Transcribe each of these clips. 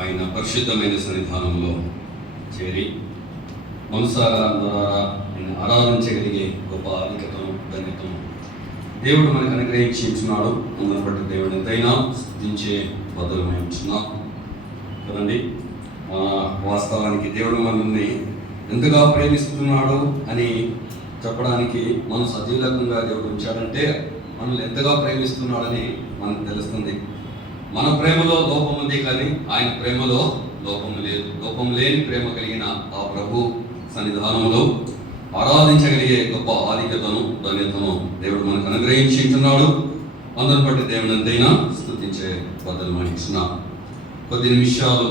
ఆయన పరిశుద్ధమైన సన్నిధానంలో చేరి మనసారా ద్వారా ఆయన ఆరాధించగలిగే గొప్ప అధికతను ధన్యతను దేవుడు మనకు అనుగ్రహించి ఇచ్చున్నాడు. అందును బట్టి దేవుడు ఎంతైనా స్తుతించే బదులమై ఉంచున్నాం కదండి. వాస్తవానికి దేవుడు మనల్ని ఎంతగా ప్రేమిస్తున్నాడు అని చెప్పడానికి మనం సజీలకంగా దేవుడు ఉంచాడంటే మనల్ని ఎంతగా ప్రేమిస్తున్నాడని మనకు తెలుస్తుంది. మన ప్రేమలో లోపం ఉంది కానీ ఆయన ప్రేమలో లోపం లేదు. లోపం లేని ప్రేమ కలిగిన ఆ ప్రభు సన్నిధానంలో ఆరాధించగలిగే గొప్ప ఆధిక్యతను ధన్యతను దేవుడు మనకు అనుగ్రహించి ఉంటున్నాడు. అందరిని బట్టి దేవుని ఎంతైనా స్తుతించే బదులు మనకిస్తున్నా. కొద్ది నిమిషాలు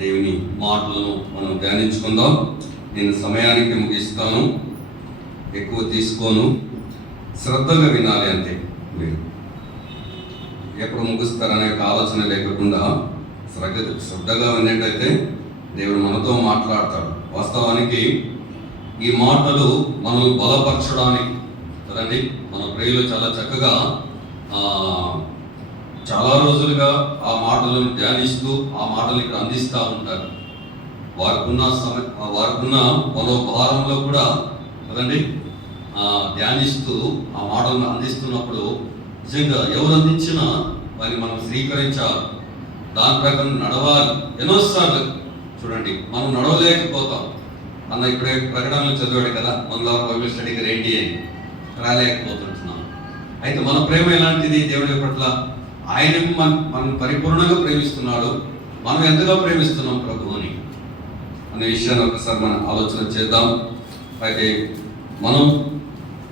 దేవుని మాటలను మనం ధ్యానించుకుందాం. నేను సమయానికి ముగిస్తాను, ఎక్కువ తీసుకోను, శ్రద్ధగా వినాలి అంతే. మీరు ఎప్పుడు ముగిస్తారనే ఆలోచన లేకుండా శ్రద్ధగా విన్నట్టయితే దేవుడు మనతో మాట్లాడతాడు. వాస్తవానికి ఈ మాటలు మనల్ని బలపరచడానికి కదండి. మన ప్రియులు చాలా చక్కగా చాలా రోజులుగా ఆ మాటలను ధ్యానిస్తూ ఆ మాటలు ఇక్కడ అందిస్తూ ఉంటారు. వారికున్న మనోభారంలో కూడా కదండి ధ్యానిస్తూ ఆ మాటలను అందిస్తున్నప్పుడు నిజంగా ఎవరు అందించినా వారిని మనం స్వీకరించాలి, దాని ప్రకారం నడవాలి. ఎన్నోసార్లు చూడండి మనం నడవలేకపోతాం. అన్న ఇప్పుడే ప్రకటనలు చదివాడు కదా, మనలో బైబిల్ స్టడీకి రేండి అని రాలేకపోతుంటున్నాం. అయితే మన ప్రేమ ఎలాంటిది దేవుడి పట్ల? ఆయన మనం పరిపూర్ణంగా ప్రేమిస్తున్నాడు. మనం ఎంతగా ప్రేమిస్తున్నాం ప్రభువుని అనే విషయాన్ని ఒకసారి మనం ఆలోచన చేద్దాం. అయితే మనం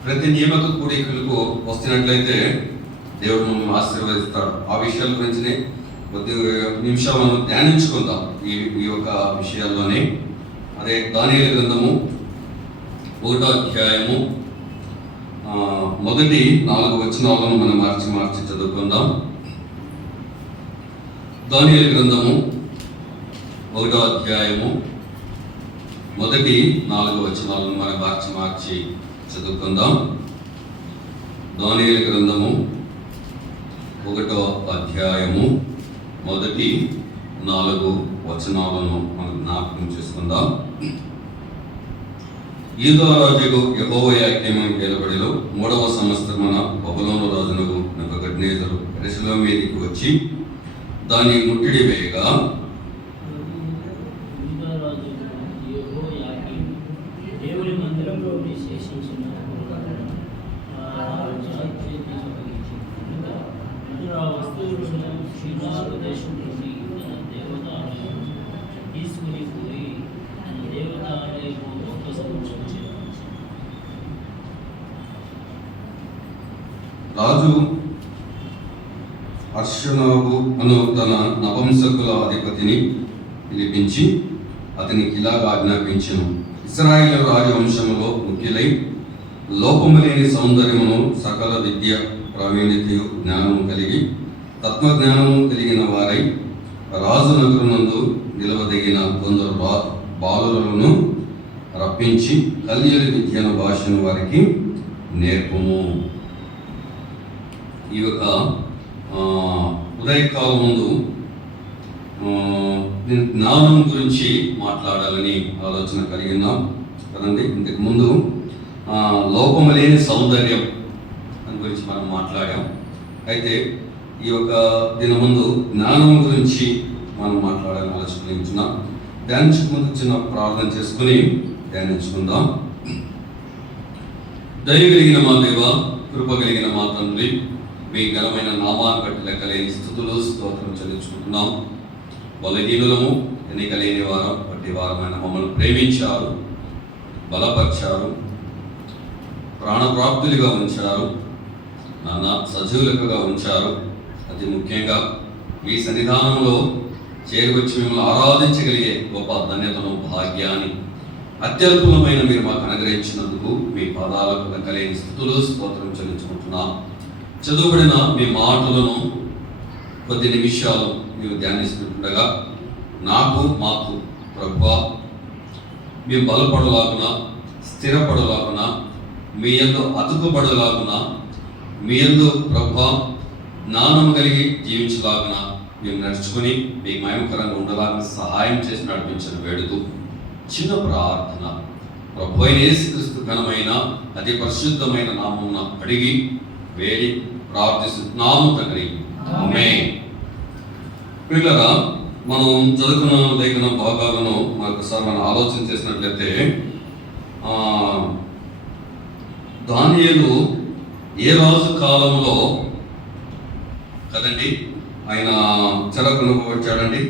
ప్రతి నియమక కూడికలకు వస్తున్నట్లయితే దేవుడు మనల్ని ఆశీర్వదిస్తాడు. ఆ విషయాల గురించి కొద్ది నిమిషాలు మనం ధ్యానించుకుందాం ఈ యొక్క విషయాల్లోనే. అదే దానియేలు గ్రంథము 1వ అధ్యాయము మొదటి 4 వచనాలను మనం మార్చి చదువుకుందాం. దానియేలు గ్రంథము 1వ అధ్యాయము మొదటి 4 వచనాలను మనం మార్చి చదువుకుందాం. దానియేలు గ్రంథము 1వ అధ్యాయము మొదటి 4 వచనాలను మనం జ్ఞాపకం చేసుకుందాం. యూదా రాజుకు యెహోవాయాజ్ఞము ఏలుబడిలో 3వ సంవత్సరమున బబులోను రాజునకు నెబుకద్నెజరు యెరూషలేము మీదికి వచ్చి దాన్ని ముట్టడి వేయగా రాజు అర్షనాగు అను తన నపుంసకుల అధిపతిని పిలిపించి అతనికి ఇలాగ ఆజ్ఞాపించెను. ఇశ్రాయేలు రాజవంశములో ముఖ్యులై లోపము లేని సౌందర్యమును సకల విద్య ప్రావీణ్యతయు జ్ఞానము కలిగి తత్వజ్ఞానము కలిగిన వారై రాజు నగరునందు నిలవదగిన కొందరు బాలులను రప్పించి కల్యలు విద్యను భాషను వారికి నేర్పుము. ఈ యొక్క ఉదయకాలం ముందు జ్ఞానం గురించి మాట్లాడాలని ఆలోచన కలిగినాం కదండి. ఇంతకు ముందు లోపము లేని సౌందర్యం దాని గురించి మనం మాట్లాడాం. అయితే ఈ యొక్క దీని ముందు జ్ఞానం గురించి మనం మాట్లాడాలని ఆలోచన ధ్యానించుకుంటూ చిన్న ప్రార్థన చేసుకుని ధ్యానించుకుందాం. దయ కలిగిన మా దేవ, కృప కలిగిన మా తండ్రి, మీ ఘనమైన నామాన్ని బట్టి లెక్కలేని స్తుతులు స్తోత్రం చెల్లించుకుంటున్నాం. బలహీనులము ఎన్నికలేని వారం బట్టి వారమైన మమ్మల్ని ప్రేమించారు, బలపరిచారు, ప్రాణప్రాప్తులుగా ఉంచారు, నాన్న సజీవులుగా ఉంచారు. అతి ముఖ్యంగా మీ సన్నిధానంలో చేరువచ్చి మిమ్మల్ని ఆరాధించగలిగే గొప్ప ధన్యతను భాగ్యాన్ని అత్యల్పమైన మీరు మాకు అనుగ్రహించినందుకు మీ పాదాలకు లెక్కలేని స్తుతులు స్తోత్రం చెల్లించుకుంటున్నాం. చదువుబడిన మీ మాటలను కొద్ది నిమిషాలు మీరు ధ్యానిస్తుండగా మాకు ప్రభువా మేము బలపడలాగున, స్థిరపడలాగున, మీ యందు అతుకుబడలాగున, మీ యందు ప్రభువా జ్ఞానం కలిగి జీవించలాగున మేము నడుచుకుని మీకు మహిమకరంగా ఉండలాగా సహాయం చేసి నడిపించిన వేడుతూ చిన్న ప్రార్థన ప్రభు అయిన యేసుక్రీస్తు ఘనమైన అతి పరిశుద్ధమైన నామమున అడిగి వేడి ప్రార్థిస్తున్నాము తండ్రి. ఆమేన్. పిల్లరా, మనం చదువుకున్న లేఖన భాగాలను మరొకసారి మనం ఆలోచన చేసినట్లయితే దానియేలు ఏ రాజు కాలంలో కదండి ఆయన చెరకును వచ్చాడండి?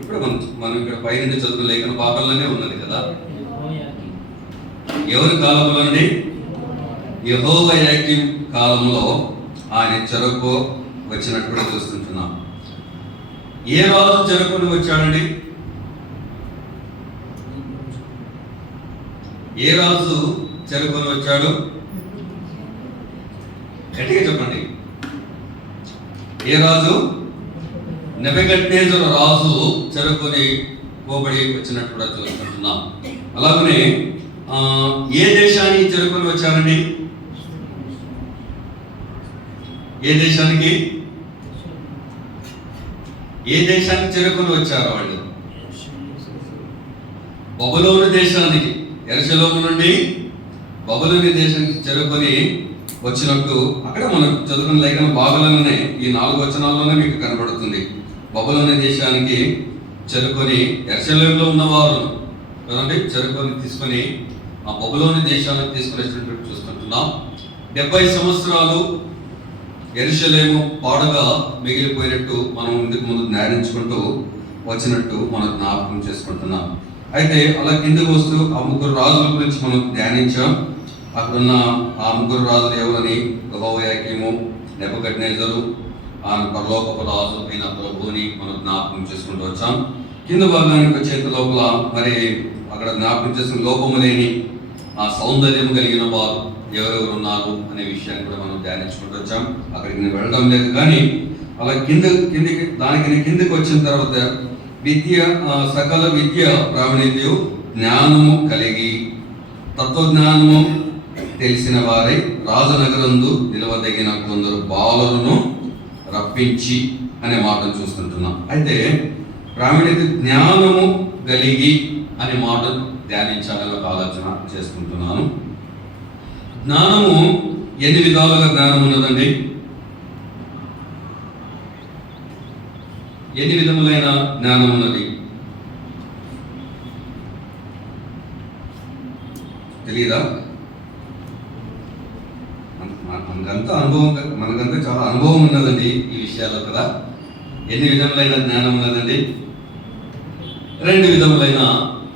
ఇప్పుడు మనం ఇక్కడ పైన చదువుకున్న లేఖన భాగాల్లోనే ఉన్నది కదా. ఎవరి కాలంలో అండి? యెహోయాకీం కాలంలో ఆయన చెరకు వచ్చినట్టు కూడా చూస్తుంటున్నాం. ఏ రాజు చెరకుని వచ్చాడండి? ఏ రాజు చెరకుని వచ్చాడు? గట్టిగా చెప్పండి. ఏ రాజు? నెబుకద్నెజరు రాజు చెరకుని పోబడి వచ్చినట్టు కూడా చూస్తుంటున్నాం. అలాగనే ఏ దేశానికి చెరకుని వచ్చారండి? ఏ దేశానికి చెరకుని వచ్చారు వాళ్ళు? బబులోను దేశానికి, యెరూషలేము నుండి బబులోను దేశానికి చెరకుని వచ్చినట్టు అక్కడ మనం చదువుకున్న లేఖన భాగాలలోనే ఈ 4 వచనాల్లోనే మీకు కనబడుతుంది. బబులోను దేశానికి చెరకుని యెరూషలేములో ఉన్నవారు కదండి చెరకుని తీసుకొని ఆ బబులోను దేశానికి తీసుకునేటట్టు చూస్తుంటున్నాం. 70 సంవత్సరాలు యెరూషలేము పాడుగా మిగిలిపోయినట్టు మనం ఇందుకు ముందు ధ్యానించుకుంటూ వచ్చినట్టు మనం జ్ఞాపకం చేసుకుంటున్నాం. అయితే అలా కిందకు వస్తూ ఆ 3 రాజుల గురించి మనం ధ్యానించాం. అక్కడున్న ఆ 3 రాజులు ఎవరని? యెహోయాకీము, నెబుకద్నెజరు, ఆ పరలోకపు రాజు అయిన ప్రభువుని మనం జ్ఞాపకం చేసుకుంటూ వచ్చాం. కింద భాగానికి వచ్చేంత లోపల మరి అక్కడ జ్ఞాపకం చేసుకుని లోపము లేని ఆ సౌందర్యం కలిగిన వారు ఎవరెవరు ఉన్నారు అనే విషయాన్ని కూడా మనం ధ్యానించుకుంటూ వచ్చాం. అక్కడికి నేను వెళ్ళడం లేదు, కానీ అలా కిందకి వచ్చిన తర్వాత విద్య, సకల విద్య ప్రావీణ్యతయు జ్ఞానము కలిగి తత్వజ్ఞానము తెలిసిన వారై రాజనగరందు నిలవదగిన కొందరు బాలులను రప్పించి అనే మాటను చూస్తుంటున్నాం. అయితే ప్రావీణ్యత జ్ఞానము కలిగి అనే మాట ధ్యానించాలని ఒక ఆలోచన చేసుకుంటున్నాను. జ్ఞానము ఎన్ని విధాలుగా జ్ఞానం ఉన్నదండి? ఎన్ని విధములైన జ్ఞానం ఉన్నది తెలీదా? మనకంతా చాలా అనుభవం ఉన్నదండి ఈ విషయాల్లో కదా. ఎన్ని విధములైన జ్ఞానం ఉన్నదండి? 2 విధములైన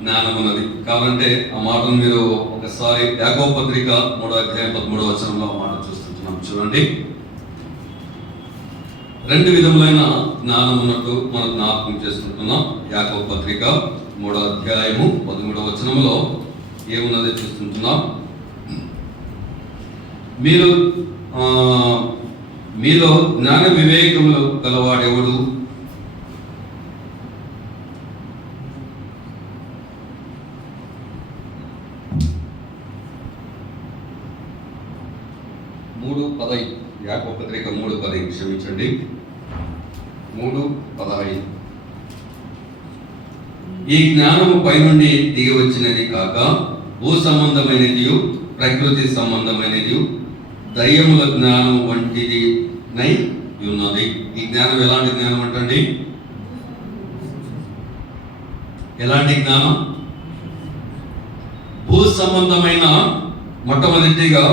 జ్ఞానం ఉన్నది. కావాలంటే ఆ మాటను మీరు ఒకసారి యాకోబు పత్రిక 3వ అధ్యాయం 13వ వచనంలో ఆ మాట చూస్తున్నాం. చూడండి, 2 విధములైన జ్ఞానం ఉన్నట్టు మనం జ్ఞాపకం చేసుకుంటున్నాం. యాకోబు పత్రిక 3వ అధ్యాయము 13వ వచనంలో ఏమున్నది చూస్తుంటున్నాం. మీలో జ్ఞాన వివేకములు గలవాడెవడు? యాకోబు పత్రిక 3:15 క్షమించండి, 3:15. ఈ జ్ఞానము పైనుండి దిగి వచ్చినది కాక భూ సంబంధమైనది, ప్రకృతి సంబంధమైనది, దయ్యముల జ్ఞానం వంటిది నై ఉన్నది. ఈ జ్ఞానం ఎలాంటి జ్ఞానం అంటండి? ఎలాంటి జ్ఞానం? భూ సంబంధమైన, మొట్టమొదటిగా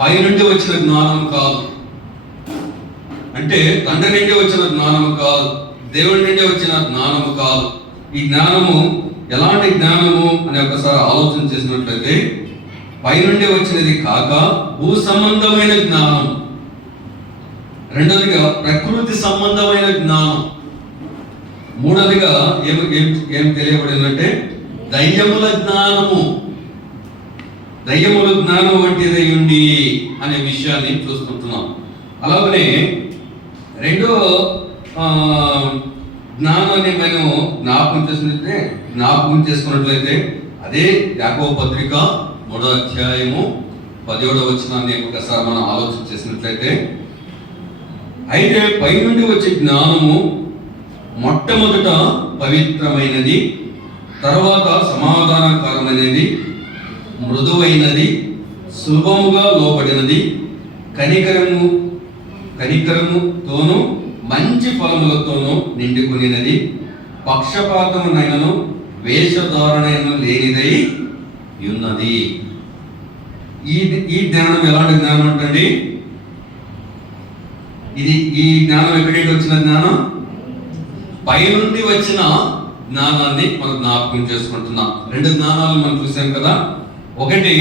పైనుండి వచ్చిన జ్ఞానం కాదు. అంటే తండ్రి నుండి వచ్చిన జ్ఞానము కాదు, దేవుడి నుండి వచ్చిన జ్ఞానము కాదు. ఈ జ్ఞానము ఎలాంటి జ్ఞానము అని ఒకసారి ఆలోచన చేసినట్లయితే పైనుండి వచ్చినది కాక భూ సంబంధమైన జ్ఞానం. రెండవదిగా ప్రకృతి సంబంధమైన జ్ఞానం. మూడవదిగా ఏం తెలియబడిందంటే దయ్యముల జ్ఞానము. దయ్యముల జ్ఞానం వంటిదై ఉండి అనే విషయాన్ని చూసుకుంటున్నాం. అలాగనే రెండో జ్ఞానాన్ని మనం జ్ఞాపకం చేసుకున్నట్లయితే అదే యాకోబు పత్రిక 3వ అధ్యాయము 17వ వచనాన్ని ఒకసారి మనం ఆలోచన చేసినట్లయితే, అయితే పైనుండి వచ్చే జ్ఞానము మొట్టమొదట పవిత్రమైనది, తర్వాత సమాధానకరమైనది, మృదువైనది, సులభముగా లోబడినది, కనికరముతోనూ మంచి ఫలములతోనూ నిండుకునినది, పక్షపాతమునైనను వేషధారణను లేనిదై ఉన్నది. ఈ జ్ఞానం ఎలాంటి జ్ఞానం అంటండి? ఈ జ్ఞానం ఎక్కడికి వచ్చిన జ్ఞానం? పైనుండి వచ్చిన జ్ఞానాన్ని మనం జ్ఞాపకం చేసుకుంటున్నాం. 2 జ్ఞానాలు మనం చూసాం కదా. ఒకటి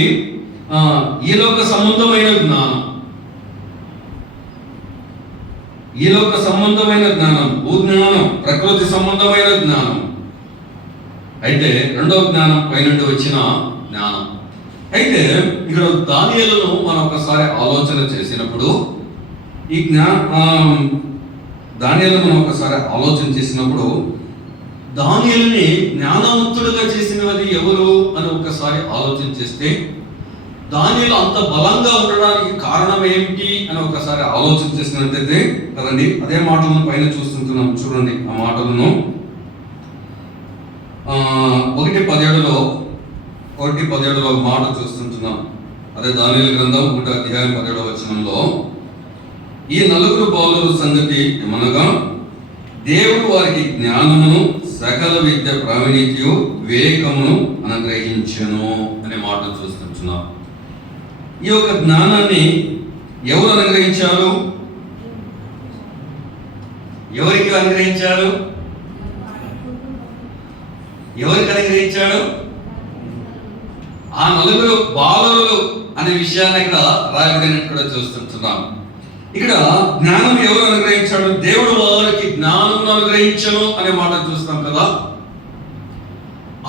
ఈలోక సంబంధమైన జ్ఞానం, ఈలోక సంబంధమైన జ్ఞానం, భూజ్ఞానం, ప్రకృతి సంబంధమైన జ్ఞానం. అయితే రెండవ జ్ఞానం పైనుండి వచ్చిన జ్ఞానం. అయితే ఇక్కడ దానియేలును మనం ఒకసారి ఆలోచన చేసినప్పుడు, ఈ దానియేలును మనం ఒకసారి ఆలోచన చేసినప్పుడు, దానియేలుని జ్ఞానవంతుడుగా చేసినది ఎవరు అని ఒకసారి ఆలోచన చేస్తే, దానియేలు అంత బలంగా ఉండడానికి కారణం ఏమిటి అని ఒకసారి ఆలోచన చేసినట్లయితే కదండి, అదే మాటలను పైన చూస్తుంటున్నాం. చూడండి ఆ మాటలను 1:17లో మాట చూస్తుంటున్నాం. అదే దానియేలు గ్రంథం 1వ అధ్యాయం 17వ వచనంలో, ఈ 4 బాలుర సంగతి ఏమనగా, దేవుడు వారికి జ్ఞానమును, సకల విద్య ప్రావీణ్యతయు, వివేకమును అనుగ్రహించెను అనే మాట చూస్తుంటున్నాం. ఈ యొక్క జ్ఞానాన్ని ఎవరు అనుగ్రహించారు? ఎవరికి అనుగ్రహించారు? ఎవరికి అనుగ్రహించాడు? ఆ 4 బాలురు అనే విషయాన్ని ఇక్కడ రాయబడినట్టు కూడా చూస్తుంటున్నాం. ఇక్కడ జ్ఞానం ఎవరు అనుగ్రహించాడు? దేవుడు వారికి జ్ఞానం అనుగ్రహించను అనే మాట చూస్తాం కదా.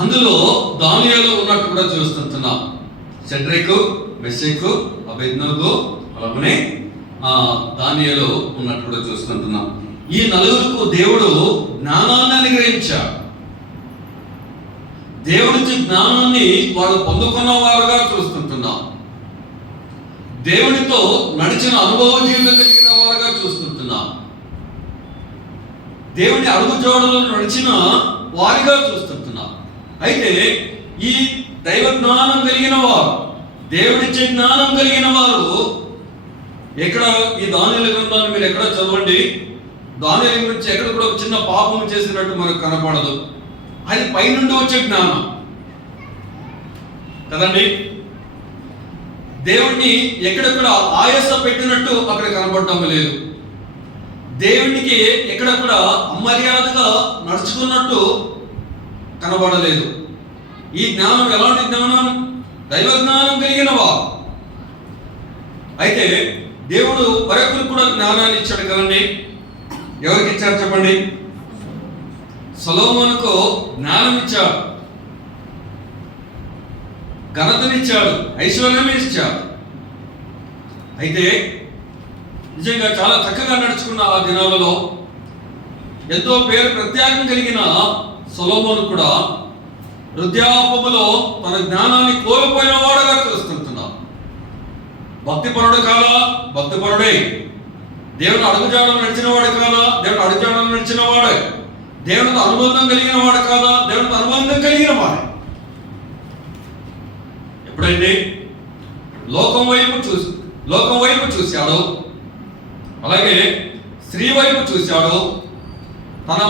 అందులో దానియేలు ఉన్నట్టు కూడా చూస్తుంటున్నాం. షడ్రకు, మెషకు, అబేద్నెగో, అలాగనే దానియేలు ఉన్నట్టు కూడా చూస్తుంటున్నాం. ఈ 4కు దేవుడు జ్ఞానాన్ని అనుగ్రహించాడు. దేవుడిచ్చి జ్ఞానాన్ని వారు పొందుకున్న వారుగా చూస్తుంటున్నాం. దేవుడితో నడిచిన అనుభవ జీవితం కలిగిన వారుగా చూస్తుంటున్నాం. దేవుని అడుగుజాడలో నడిచిన వారిగా చూస్తుంటున్నాం. అయితే ఈ దైవ జ్ఞానం కలిగిన వారు, దేవుడిచ్చే జ్ఞానం కలిగిన వారు ఎక్కడ? ఈ దానియేలు గ్రంథాన్ని మీరు ఎక్కడ చదవండి, దానియేలు గురించి ఎక్కడ కూడా ఒక చిన్న పాపం చేసినట్టు మనకు కనపడదు. అది పైనుండి వచ్చే జ్ఞానం కదండి. దేవుణ్ణి ఎక్కడెక్కడ ఆయాస పెట్టినట్టు అక్కడ కనపడటం లేదు. దేవునికి ఎక్కడ కూడా అమర్యాదగా నడుచుకున్నట్టు కనబడలేదు. ఈ జ్ఞానం ఎలాంటి జ్ఞానం? దైవ జ్ఞానం కలిగినవా. అయితే దేవుడు వరకులకు కూడా జ్ఞానాన్ని ఇచ్చాడు కదండి. ఎవరికి ఇచ్చారు చెప్పండి? సొలొమోనుకు జ్ఞానం ఇచ్చాడు, ఘనతనిచ్చాడు, ఐశ్వర్యం ఇచ్చాడు. అయితే నిజంగా చాలా చక్కగా నడుచుకున్న ఆ దినాలలో ఎంతో పేరు ప్రత్యేకం కలిగిన సొలొమోను కూడా వృద్ధాపములో తన జ్ఞానాన్ని కోల్పోయిన వాడుగా చూస్తుంటున్నాం. భక్తిపరుడు కాదా? భక్తిపరుడే. దేవుడు అడుగుజాడలు నడిచిన వాడు కాదా? దేవుడు అడుగుజాడలు నడిచిన వాడే. దేవుడితో అనుబంధం కలిగిన వాడు కాదా? దేవుడితో అనుబంధం కలిగిన వాడే. ఎప్పుడైతే లోకం వైపు చూశాడో, అలాగే స్త్రీ వైపు చూశాడో, తన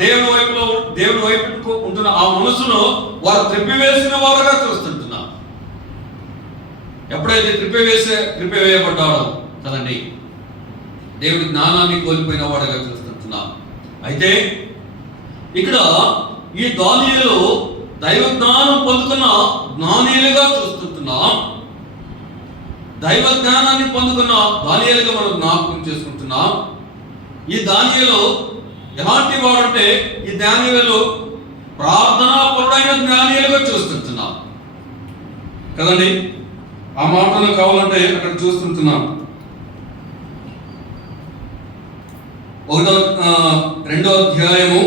దేవుని వైపు ఉంటున్న ఆ మనసును వారు త్రిప్పివేసిన వారుగా చూస్తుంటున్నారు. ఎప్పుడైతే త్రిప్పివేయబడ్డాడో కదండి, దేవుడి జ్ఞానాన్ని కోల్పోయిన వాడుగా చూస్తుంటున్నాం. అయితే ఇక్కడ ఈ దానియేలు దైవ జ్ఞానం పొందుకున్న జ్ఞానీయులుగా చూస్తుంటున్నాం. దైవ జ్ఞానాన్ని పొందుకున్న దానియేలుగా మనం జ్ఞాపకం చేసుకుంటున్నాం. ఈ దానియేలు ఎలాంటి వాడంటే, ఈ దానియేలు ప్రార్థనాపరుడైన జ్ఞానీయులుగా చూస్తుంటున్నాం కదండి. ఆ మాటలు కావాలంటే అక్కడ చూస్తుంటున్నాం. 2వ అధ్యాయము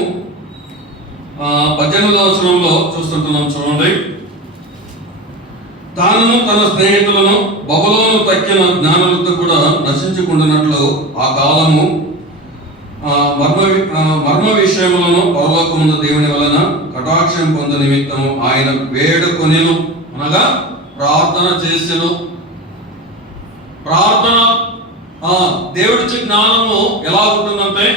18వ వచనంలో చూస్తుంటున్నాం. చూడండి, తాను తన స్నేహితులను బబులోను తక్కిన జ్ఞానులతో కూడా నశించుకుంటున్నట్లు ఆ కాలము మర్మ విషయములను పరలోకముందు దేవుని వలన కటాక్షం పొందు నిమిత్తము ఆయన వేడుకొనెను, అనగా ప్రార్థన చేసెను. ప్రార్థన దేవుడిచ్చే జ్ఞానము ఎలా ఉంటుందంటే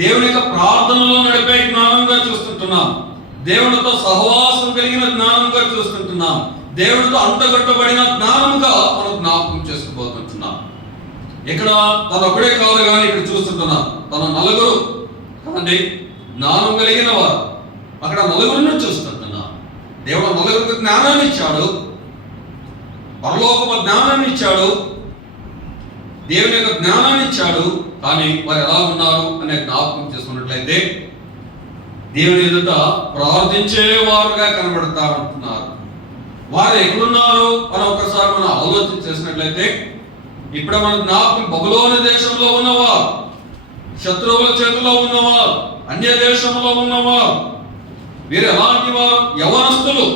దేవుని యొక్క ప్రార్థనలో నడిపే జ్ఞానంగా చూస్తుంటున్నాం, దేవుడితో సహవాసం కలిగిన జ్ఞానంగా చూస్తుంటున్నాం, దేవుడితో అంటగట్టబడిన జ్ఞానంగా మనం జ్ఞాపకం చేసుకుపోతుంటున్నాం. ఇక్కడ తను ఒకడే కాదు కానీ ఇక్కడ చూస్తుంటున్నాం తన నలుగురు కదండి జ్ఞానం కలిగిన వారు, అక్కడ నలుగురిని చూస్తుంటున్నాం. దేవుడు నలుగురికి జ్ఞానాన్ని ఇచ్చాడు, పరలోకపు జ్ఞానాన్ని ఇచ్చాడు, దేవుని యొక్క జ్ఞానాన్ని ఇచ్చాడు. కానీ వారు ఎలా ఉన్నారు అనే జ్ఞాపకం చేసుకున్నట్లయితే దేవుని ఎదుట ప్రార్థించే వారుగా కనబడతా ఉంటున్నారు. వారు ఎక్కడున్నారు అని ఒకసారి మనం ఆలోచన చేసినట్లయితే ఇప్పుడు మన జ్ఞాపకం బబులోను దేశంలో ఉన్నవారు, శత్రువుల చేతిలో ఉన్నవారు, అన్య దేశంలో ఉన్నవారు, వీరు ఎలాంటి వారు? యవనస్తులు,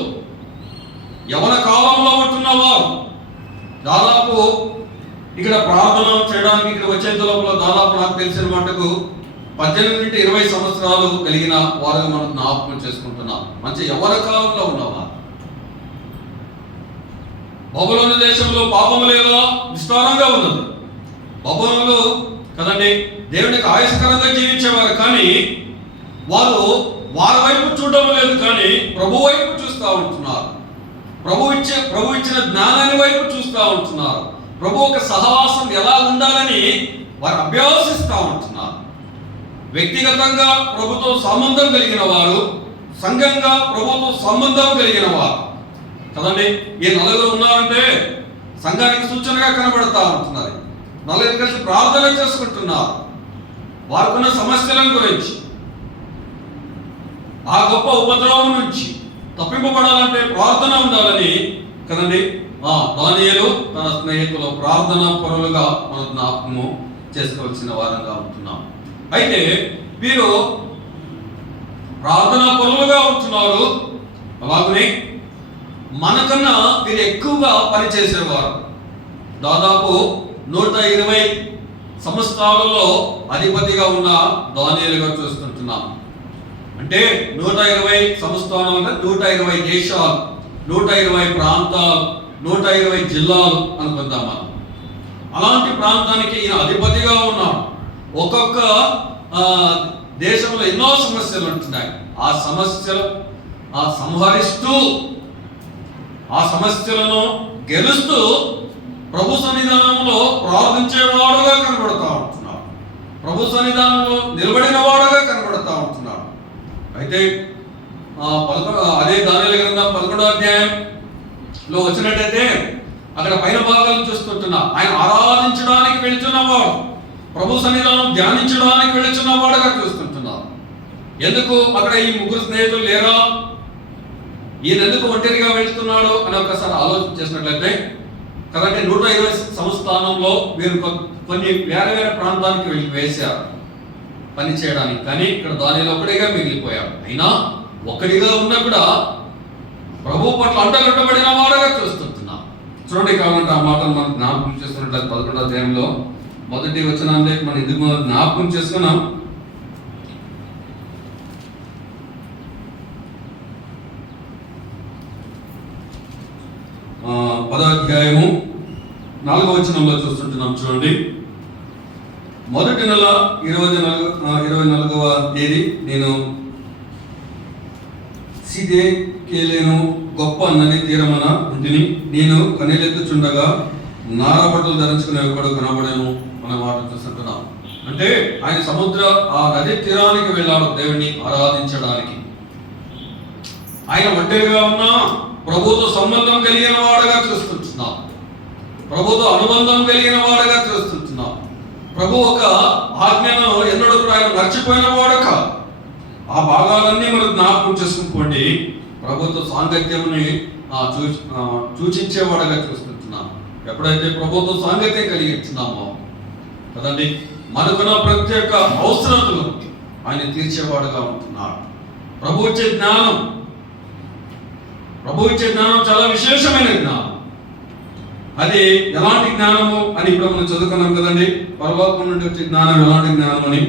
యవన కాలంలో ఉంటున్నవారు. దాదాపు ఇక్కడ ప్రార్థన చేయడానికి ఇక్కడ వచ్చేంత లోపల దాదాపు నాకు తెలిసిన మటుకు 18 నుండి 20 సంవత్సరాలు కలిగిన వారుగా మనం జ్ఞాపకం చేసుకుంటున్నాం. మంచి యవన కాలంలో ఉన్నవారు. బబులోను దేశంలో పాపం లేదా? విస్తారంగా ఉన్నది. బబులోనులు కదండి దేవునికి ఆయుష్కరంగా జీవించేవారు, కానీ వారు వారి వైపు చూడడం లేదు, కానీ ప్రభు వైపు చూస్తూ ఉంటున్నారు. ప్రభు ఇచ్చిన జ్ఞానాన్ని వైపు చూస్తూ ఉంటున్నారు. ప్రభు ఒక సహవాసం ఎలా ఉండాలని వారు అభ్యాసిస్తూ ఉంటున్నారు. వ్యక్తిగతంగా ప్రభుతో సంబంధం కలిగిన వారు, సంఘంగా ప్రభుతో సంబంధం కలిగిన వారు కదండి. ఈ నలుగురు ఉన్నారంటే సంఘానికి సూచనగా కనబడతా ఉంటున్నారు. నలుగురు కలిసి ప్రార్థన చేసుకుంటున్నారు వారికున్న సమస్యల గురించి, ఆ గొప్ప ఉపద్రవం నుంచి తప్పింపబడాలంటే ప్రార్థన ఉండాలని కదండి. దానియేలు తన స్నేహితులు ప్రార్థనా పరులుగా మన జ్ఞాపకము చేసుకోవాల్సిన వారంగా ఉంటున్నాం. అయితే వీరు ప్రార్థనా పరులుగా ఉంటున్నారు, అలాగనే మనకన్నా వీరు ఎక్కువగా పనిచేసేవారు. దాదాపు 120 సంస్థలలో అధిపతిగా ఉన్న దానియేలుగా చూస్తుంటున్నాం. అంటే 120 సంస్థానాలు అంటే 120 దేశాలు, 120 ప్రాంతాలు, 120 జిల్లాలు అనుకుందాం మనం. అలాంటి ప్రాంతానికి ఈయన అధిపతిగా ఉన్నాడు. ఒక్కొక్క దేశంలో ఎన్నో సమస్యలు ఉంటున్నాయి. ఆ సమస్యలు సంహరిస్తూ, ఆ సమస్యలను గెలుస్తూ ప్రభు సన్నిధానంలో ప్రార్థించేవాడుగా కనబడతా ఉంటున్నాడు. ప్రభు సన్నిధానంలో నిలబడిన వాడుగా కనబడతా ఉంటున్నాడు. అయితే అదే దానియేలు గ్రంథం 11వ అధ్యాయంలో వచ్చినట్టయితే అక్కడ పైన భాగాలను చూస్తుంటున్నా ఆయన ఆరాధించడానికి వెళ్తున్నవాడు, ప్రభు సన్నిధానం ధ్యానించడానికి వెళ్తున్నవాడుగా చూస్తుంటున్నారు. ఎందుకు అక్కడ ఈ ముగ్గురు స్నేహితులు లేరా? ఈయన ఎందుకు ఒంటరిగా వెళ్తున్నాడు అని ఒకసారి ఆలోచన చేసినట్లయితే కదండి 120 సంస్థానంలో వీరు కొన్ని వేరే వేరే ప్రాంతానికి వెళ్ళి వేశారు పని చేయడానికి, కానీ ఇక్కడ దానిలో ఒకటిగా మిగిలిపోయాడు. అయినా ఒకటిగా ఉన్నా కూడా ప్రభు పట్ల అంటగట్టబడిన వాడుగా చూస్తుంటున్నాం. చూడండి, కావాలంటే ఆ మాటలు మనం జ్ఞాపకం చేసుకున్నట్లయితే 11వ అధ్యాయంలో మొదటి వచనాన్ని మనం ఎందుకు మనం జ్ఞాపకం చేసుకున్నాం. పదవ అధ్యాయము 4వ వచనంలో చూస్తుంటున్నాం. చూడండి, మొదటి నెల 24వ తేదీ నేను సిదెకేలేను గొప్ప నది తీరమన ఇంటిని నేను కన్నీళ్ళెత్తుచుండగా నారబట్టలు ధరించుకునే ఒకడు కనబడను అనే మాట చూస్తుంటున్నాం. అంటే ఆయన ఆ నది తీరానికి వెళ్ళాడు దేవుణ్ణి ఆరాధించడానికి. ఆయన ఒంటరిగా ఉన్నా ప్రభుతో సంబంధం కలిగిన వాడుగా చూస్తుంటున్నాం, ప్రభుతో అనుబంధం కలిగిన వాడుగా చూస్తుంటున్నాం. ప్రభు ఒక ఆజ్ఞను ఎన్నడూ ఆయన మర్చిపోయిన వాడు కాదు. ఆ భాగాలన్నీ మనం జ్ఞాపకం చేసుకుపోండి. ప్రభుత్వ సాంగత్యంని సూచించేవాడుగా చూస్తుంటున్నాం. ఎప్పుడైతే ప్రభుత్వ సాంగత్యం కలిగిస్తున్నామో కదండి మనకున్న ప్రత్యేక అవసరతలు ఆయన తీర్చేవాడుగా ఉంటున్నాడు. ప్రభు వచ్చే జ్ఞానం ప్రభు ఇచ్చే జ్ఞానం చాలా విశేషమైన జ్ఞానం. అది ఎలాంటి జ్ఞానము అని ఇప్పుడు మనం చదువుకున్నాం కదండి. పరలోకం నుండి వచ్చే జ్ఞానం ఎలాంటి జ్ఞానం అని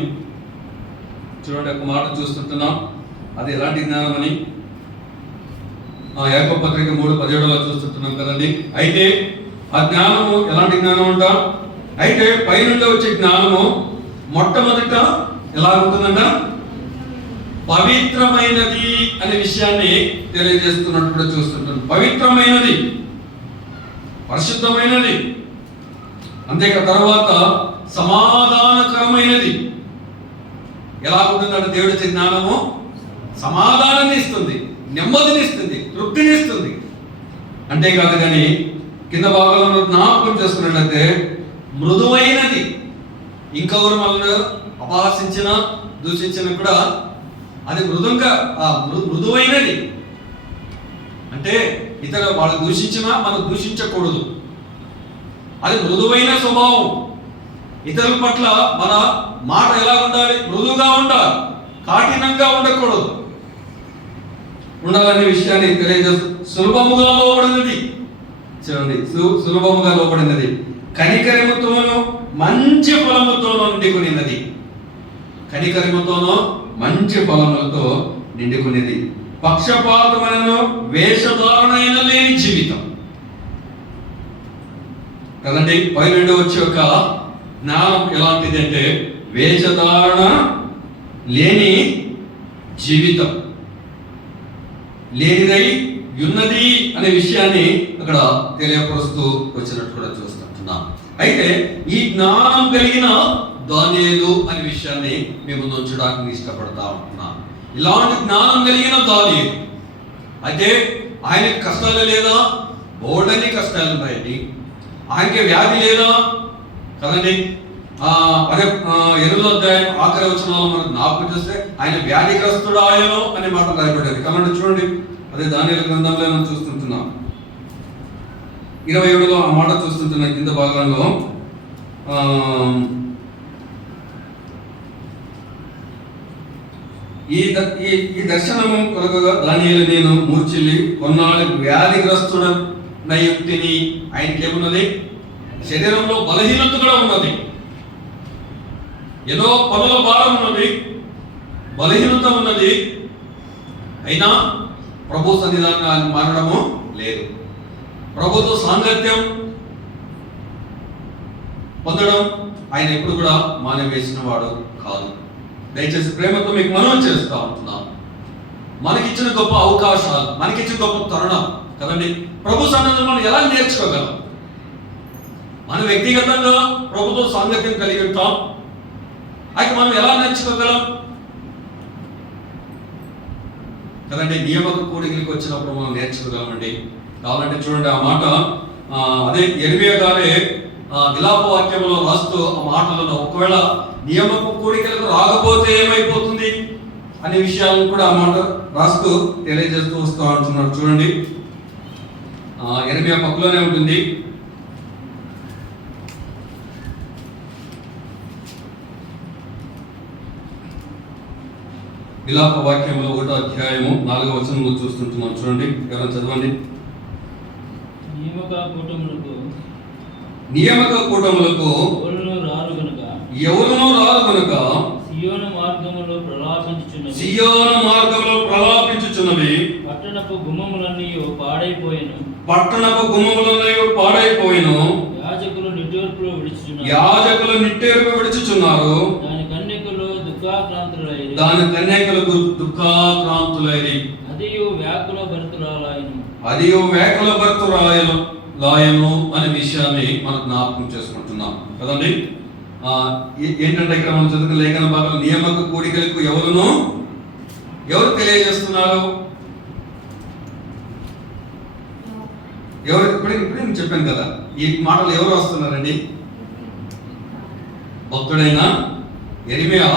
చూడండి, ఒక మాట చూస్తుంటున్నాం. అది ఎలాంటి జ్ఞానం అని యాకోబు పత్రిక 3:17 చూస్తుంటున్నాం కదండి. అయితే ఆ జ్ఞానము ఎలాంటి జ్ఞానం అంట? అయితే పైనుండి వచ్చే జ్ఞానము మొట్టమొదట ఎలా ఉంటుందంట? పవిత్రమైనది అనే విషయాన్ని తెలియజేస్తున్నట్టు కూడా చూస్తుంటాం. పవిత్రమైనది, పరిశుద్ధమైనది, అంతేకా తర్వాత సమాధానకరమైనది. ఎలా ఉంటుందంటే దేవుడి జ్ఞానము సమాధానాన్ని ఇస్తుంది, నెమ్మదిని ఇస్తుంది, తృప్తిని ఇస్తుంది. అంతేకాదు కానీ కింద భాగంలో జ్ఞాపకం చేసుకున్నట్లయితే మృదువైనది. ఇంకెవరు మనల్ని అపహాసించిన దూషించిన కూడా అది మృదువైనది. అంటే ఇతర వాళ్ళు దూషించినా మనం దూషించకూడదు. అది మృదువైన స్వభావం. ఇతరుల పట్ల మన మాట ఎలా ఉండాలి? మృదువుగా ఉండాలి, కఠినంగా ఉండకూడదు. ఉండాలనే విషయాన్ని తెలియజేస్తూ సులభముగా లోబడినది. చూడండి, సులభముగా లోబడినది, కనికరముతోనూ మంచి ఫలముతోనూ నిండుకునేది. కనికరముతోనూ మంచి ఫలములతో నిండుకునేది. పక్షపాతమైన వేషధారణైన లేని జీవితం కదండి. పైనుండి వచ్చే ఒక జ్ఞానం ఎలాంటిది అంటే వేషధారణ లేని జీవితం, లేనిదై ఉన్నది అనే విషయాన్ని అక్కడ తెలియపరుస్తూ వచ్చినట్టు కూడా చూస్తున్నాం. అయితే ఈ జ్ఞానం కలిగిన దానియేలు అనే విషయాన్ని మేము ఉంచడానికి ఇష్టపడతా ఉంటున్నాం. ఇలాంటి జ్ఞానం కలిగిన దానియేలు అయితే ఆయనకి కష్టాలు లేదా? బోల్డని కష్టాలు ఉన్నాయండి. ఆయనకి వ్యాధి లేదా కదండి. అదే 8వ అధ్యాయం ఆఖరి వచనాల్లో మనం జ్ఞాపకం చేస్తే ఆయన వ్యాధిగ్రస్తుడు ఆయనో అనే మాట రాయబడ్డది. కాబట్టి చూడండి, అదే దానియేలు గ్రంథంలో మనం చూస్తుంటున్నాం. 27లో ఆ మాట చూస్తుంటున్నాం. కింద భాగంలో ఈ దర్శనము కొరకగా దానియేలు నేను మూర్ఛిల్లి కొన్నాళ్ళు వ్యాధిగ్రస్తుడనయుక్తిని. ఆయనకి ఏమున్నది? శరీరంలో బలహీనత కూడా ఉన్నది, ఏదో పనుల భారం ఉన్నది, బలహీనత ఉన్నది. అయినా ప్రభు సన్నిధానం ఆయన మారడము లేదు. ప్రభుతో సాంగత్యం పొందడం ఆయన ఎప్పుడు కూడా మానవేసిన వాడు కాదు. దయచేసి ప్రేమతో మీకు మనం చేస్తూ ఉంటున్నాం. మనకిచ్చిన గొప్ప అవకాశాలు, మనకిచ్చిన గొప్ప తరుణం కదండి. ప్రభు సన్నిధానం మనం ఎలా నేర్చుకోగలం? మనం వ్యక్తిగతంగా ప్రభుతో సాంగత్యం కలిగి ఉంటాం. అయితే మనం ఎలా నేర్చుకోగలం కదండి? నియామక కూడికలకు వచ్చినప్పుడు మనం నేర్చుకోగలమండి. కావాలంటే చూడండి ఆ మాట, అదే యెరెమీయా గారే విలాప వాక్యంలో రాస్తూ ఆ మాటలను, ఒకవేళ నియామక కూడికలకు రాకపోతే ఏమైపోతుంది అనే విషయాలను కూడా ఆ మాట రాస్తూ తెలియజేస్తూ వస్తూ అంటున్నారు. చూడండి, యెరెమీయా పక్కలోనే ఉంటుంది. విలాప వాక్యంలో 1వ అధ్యాయము 4వ వచనంలో చూస్తుంటున్నాం. చూడండి, ఎవరైనా చదవండి. నియామక కూటములకు ఎవరునూ రారు గనుక సియోను మార్గములో ప్రలాపించుచున్నవి. పట్టణపు గుమ్మములన్నీ పాడైపోయెను. యాజకులు నిట్టూర్పు విడుచుచున్నారు. దాని కన్యకలకు దుఃఖాక్రాంతులైరి. అదియు వ్యాకుల భర్తురాయను అనే విషయాన్ని మనం జ్ఞాపకం చేసుకుంటున్నాం కదండి. ఏంటంటే ఇక్కడ మనం చదువుకున్న లేఖన భాగంలో నియామక కూడికలకు ఎవరు తెలియజేస్తున్నారు? ఇప్పుడే నేను చెప్పాను కదా, ఈ మాటలు ఎవరు వస్తున్నారండి? భక్తుడైన యెరెమీయా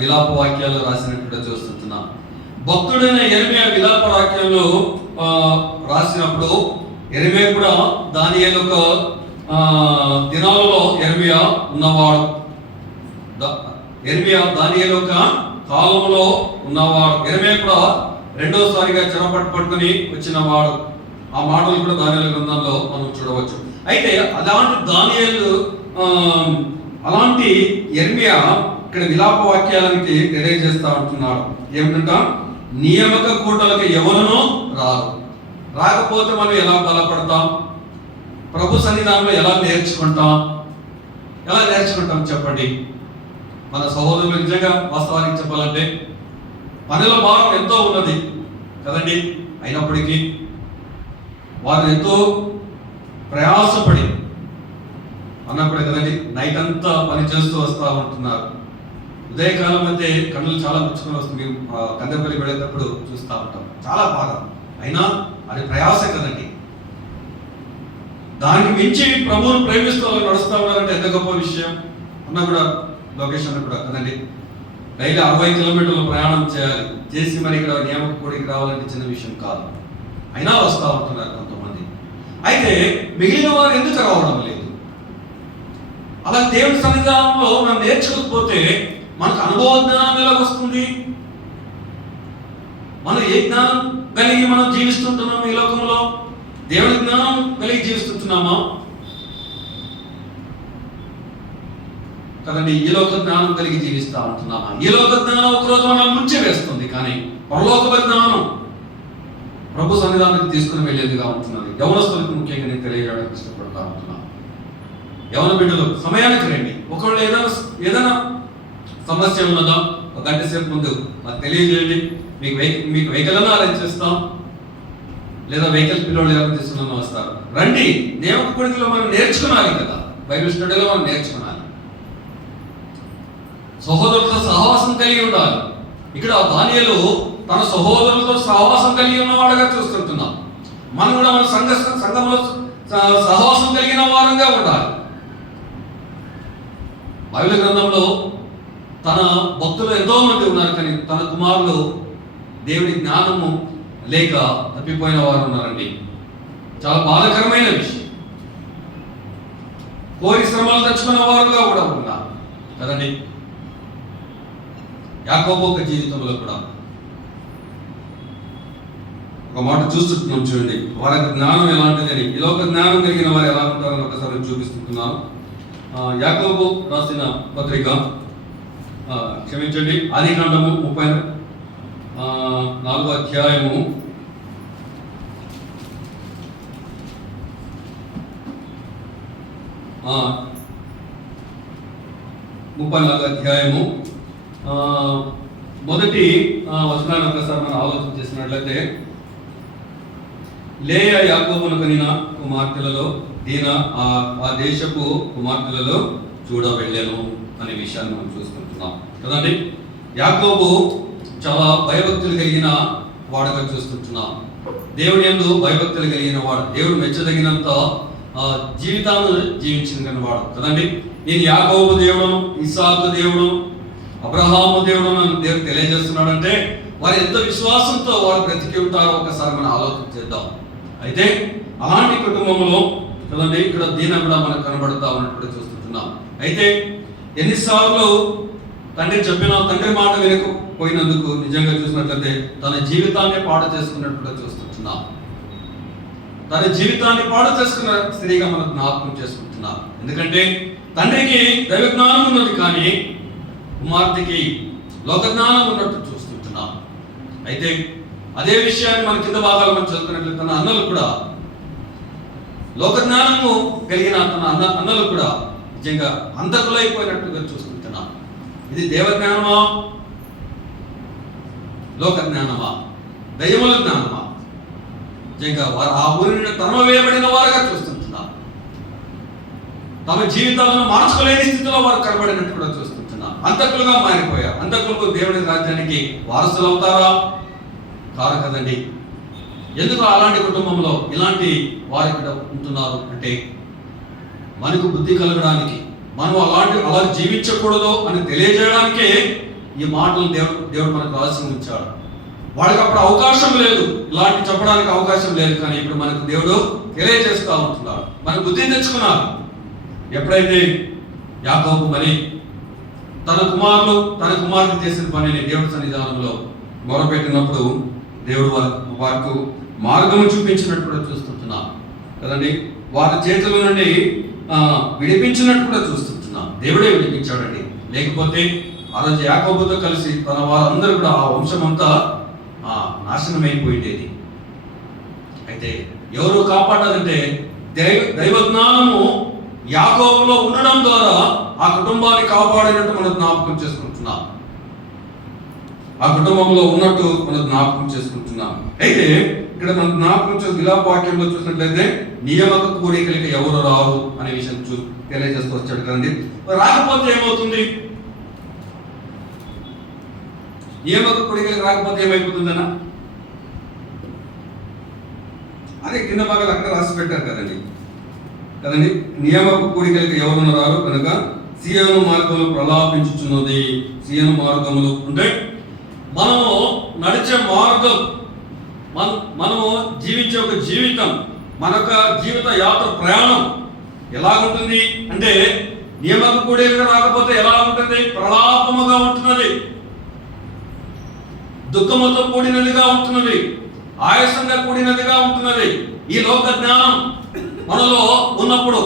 విలాప వాక్యాలు రాసినట్టుగా చూస్తున్నాం. భక్తుడైన యెరెమీయా విలాప వాక్యాలు రాసినప్పుడు యెరెమీయా కూడా దానియేలు యొక్క దినాలలో యెరెమీయా ఉన్నవాడు. యెరెమీయా దానియేలు యొక్క కాలంలో ఉన్నవాడు. యెరెమీయా కూడా రెండోసారిగా చెరపట్టు పట్టుకుని వచ్చిన వాడు. ఆ మాటలు కూడా దానియేలు గ్రంథంలో మనం చూడవచ్చు. అయితే అలాంటి దానియేలు అలాంటి యెర్మీయా ఇక్కడ విలాప వాక్యాలకి తెలియజేస్తా ఉంటున్నాడు. ఏమిటంట, నియామక కూటలకు ఎవరునూ రాకపోతే మనం ఎలా బలపడతాం, ప్రభు సన్నిధానంలో ఎలా నేర్చుకుంటాం చెప్పండి. మన సహోదరులు నిజంగా వాస్తవానికి చెప్పాలంటే పనుల భారం ఎంతో ఉన్నది కదండి. అయినప్పటికీ వారు ఎంతో ప్రయాసపడి అన్నప్పుడే కదండి నైట్ అంతా పని చేస్తూ వస్తూ ఉంటున్నారు. ఉదయకాలం అయితే కళ్ళు చాలా ముచ్చుకొని వస్తుంది. కందపల్లి వెళ్ళేటప్పుడు చూస్తూ ఉంటాం, చాలా బాగా. అయినా అది ప్రయాస కదండి. దానికి మించి ప్రభువును ప్రేమిస్తూ నడుస్తూ ఉన్నారంటే ఎంత గొప్ప విషయం అన్న కూడా లొకేషన్ కూడా కదండి. డైలీ 60 కిలోమీటర్లు ప్రయాణం చేసి మరి ఇక్కడ నియామక కూడికి రావాలంటే చిన్న విషయం కాదు. అయినా వస్తూ ఉంటున్నారు కొంతమంది. అయితే మిగిలిన వారు ఎందుకు రావడం లేదు? అలా దేవుని సన్నిధానంలో మనం నేర్చుకోకపోతే మనకు అనుభవ జ్ఞానం ఎలా వస్తుంది? మనం ఏ జ్ఞానం కలిగి మనం జీవిస్తుంటున్నాం ఈ లోకంలో? దేవుని జ్ఞానం కలిగి జీవిస్తుంటున్నామా కదండి? ఈ లోక జ్ఞానం కలిగి జీవిస్తా ఉంటున్నామా? ఈ లోక జ్ఞానం ఒకరోజు మనం ముంచి వేస్తుంది, కానీ పరలోక జ్ఞానం ప్రభు సన్నిధానానికి తీసుకుని వెళ్ళేదిగా ఉంటున్నది. యవనస్తులకు ముఖ్యంగా నేను తెలియజేయడానికి ఇష్టపడతా ఉంటున్నాను. యవన బిడ్డలు సమయానికి రండి. ఒకవేళ ఏదైనా సమస్య ఉన్నదా ఒక గంట సేపు ముందు మాకు తెలియజేయండి. మీకు వెహికల్ అన్నా అరేంజ్ చేస్తాం, లేదా వెహికల్ పిల్లలు ఎవరు తీసుకున్నా వస్తారు. రండి. నియామక కూడికలో మనం నేర్చుకున్నాలి కదా, బైబిల్ స్టడీలో మనం నేర్చుకున్నాలి. సహోదరులతో సహవాసం కలిగి ఉండాలి. ఇక్కడ దానియేలు తన సహోదరులతో సహవాసం కలిగి ఉన్నవాడుగా చూస్తుంటున్నాం. మనం కూడా మన సంఘంలో సహవాసం కలిగిన వారంగా ఉండాలి. బైబిల్ గ్రంథంలో తన భక్తులు ఎంతో మంది ఉన్నారు, కానీ తన కుమారులు దేవుని జ్ఞానము లేక తప్పిపోయిన వారు ఉన్నారండి. చాలా బాధాకరమైన విషయం. కోరి శ్రమలు తెచ్చుకున్న వారుగా కూడా ఉన్నారు కదండి. యాకోబు ఒక జీవితంలో కూడా ఒక మాట చూస్తున్నాం చూడండి. వారి జ్ఞానం ఎలాంటిదని, ఈ లోక జ్ఞానం కలిగిన వారు ఎలా ఉంటారని ఒకసారి చూపిస్తున్నాను. యాకోబు రాసిన పత్రిక క్షమించండి ఆదికాండము 34వ అధ్యాయము 34వ అధ్యాయము మొదటి వచనాన్ని ఒకసారి మనం ఆలోచన చేసినట్లయితే, లేయా యాకోబును కనిన కుమార్తెలలో దీన ఆ దేశపు కుమార్తెలలో చూడ వెళ్ళాను అనే విషయాన్ని మనం చూసుకుంటున్నాం కదండి. యాకోబు చాలా భయభక్తులు కలిగిన వాడుగా చూస్తుంటున్నాం. దేవుని యందు భయభక్తులు కలిగిన వాడు, దేవుడు మెచ్చదగినంత జీవితాన్ని జీవించిన వాడు కదండి. నేను యాకోబు దేవుడు, ఇస్సాకు దేవుడు, అబ్రహాము దేవుడు అని దేవుడు తెలియజేస్తున్నాడంటే వారు ఎంత విశ్వాసంతో వారు బ్రతికి ఉంటారో ఒకసారి మనం ఆలోచన చేద్దాం. అయితే అలాంటి కుటుంబంలో కదండి ఇక్కడ దీన కూడా మనకు కనబడతా ఉన్నట్టు చూస్తుంటున్నాం. అయితే ఎన్నిసార్లు తండ్రి మాట వినకపోయినందుకు నిజంగా చూసినట్లయితే తన జీవితాన్ని పాడు చేసుకున్నట్టుగా చూస్తుంటున్నాం. తన జీవితాన్ని పాడు చేసుకున్న స్త్రీగా మనం జ్ఞాపకం చేసుకుంటున్నాం. ఎందుకంటే తండ్రికి దైవ జ్ఞానం ఉన్నది, కానీ కుమార్తెకి లోక జ్ఞానం ఉన్నట్టు చూస్తుంటున్నాం. అయితే అదే విషయాన్ని మన కింద భాగాలు మనం చదువుకున్నట్లయితే తన అన్నలు కూడా లోక జ్ఞానము కలిగిన తన అన్నలు కూడా నిజంగా అంతకులైపోయినట్టుగా చూస్తుంటున్నాం. ఇది దేవ జ్ఞానమా, లోక జ్ఞానమా, దైవముల జ్ఞానమా? నిజంగా వారు ఆ ఊరిని తరమవేయబడిన వారుగా చూస్తుంటున్నాం. తమ జీవితాలను మార్చుకోలేని స్థితిలో వారు కనబడినట్టు కూడా చూస్తుంటున్నాం. అంతకులుగా మారిపోయారు. అంతకులకు దేవుని రాజ్యానికి వారసులు అవుతారా? కాదు కదండి. ఎందుకు అలాంటి కుటుంబంలో ఇలాంటి వారు ఇక్కడ ఉంటున్నారు అంటే మనకు బుద్ధి కలగడానికి, మనం అలా జీవించకూడదు అని తెలియజేయడానికే ఈ మాటలు దేవుడు మనకు రాసి ఉంచాడు. వాడికి అప్పుడు అవకాశం లేదు, ఇలాంటి చెప్పడానికి అవకాశం లేదు, కానీ ఇప్పుడు మనకు దేవుడు తెలియజేస్తూ ఉంటున్నాడు. మన బుద్ధి తెచ్చుకున్నారు. ఎప్పుడైతే యాకోబు మరి తన కుమార్తె చేసిన పనిని దేవుడి సన్నిధానంలో మొరపెట్టినప్పుడు దేవుడు వారికి మార్గము చూపించినట్టు కూడా చూస్తుంటున్నాం కదండి. వారి చేతుల నుండి విడిపించినట్టు కూడా చూస్తుంటున్నాం. దేవుడే విడిపించాడండి. లేకపోతే ఆ రోజు యాకోబుతో కలిసి తన వారందరూ కూడా ఆ వంశం అంతా నాశనం అయిపోయిండేది. అయితే ఎవరు కాపాడాలంటే దైవ జ్ఞానము యాకోబులో ఉండడం ద్వారా ఆ కుటుంబాన్ని కాపాడినట్టు మనం జ్ఞాపకం చేసుకుంటున్నాం. ఆ కుటుంబంలో ఉన్నట్టు మనం జ్ఞాపకం చేసుకుంటున్నాం. అయితే ఇక్కడ మనం జ్ఞాపకం చేసి విలాప వాక్యంలో చూసినట్లయితే నియామక కోరికలకి ఎవరు రారు అనే విషయం తెలియజేస్తూ వచ్చాడు కదండి. రాకపోతే ఏమవుతుంది? నియామక కోరికలకు రాకపోతే ఏమైపోతుందన్నా? అదే కింద భాగాలు అక్కడ రాసి పెట్టారు కదండి. నియామక కోరికలకు ఎవరు రారు కనుక సీయోను మార్గములు ప్రలాపించుచున్నది. సీయోను మార్గములు అంటే మనము నడిచే మార్గం, మనము జీవించే ఒక జీవితం, మన యొక్క జీవిత యాత్ర ప్రయాణం ఎలాగుంటుంది అంటే నియామక కోరికలు రాకపోతే ఎలా ఉంటుంది? ప్రలాపముగా ఉంటున్నది, దుఃఖముతో కూడినదిగా ఉంటున్నది, ఆయాసంగా కూడినదిగా ఉంటున్నది. ఈ లోక జ్ఞానం మనలో ఉన్నప్పుడు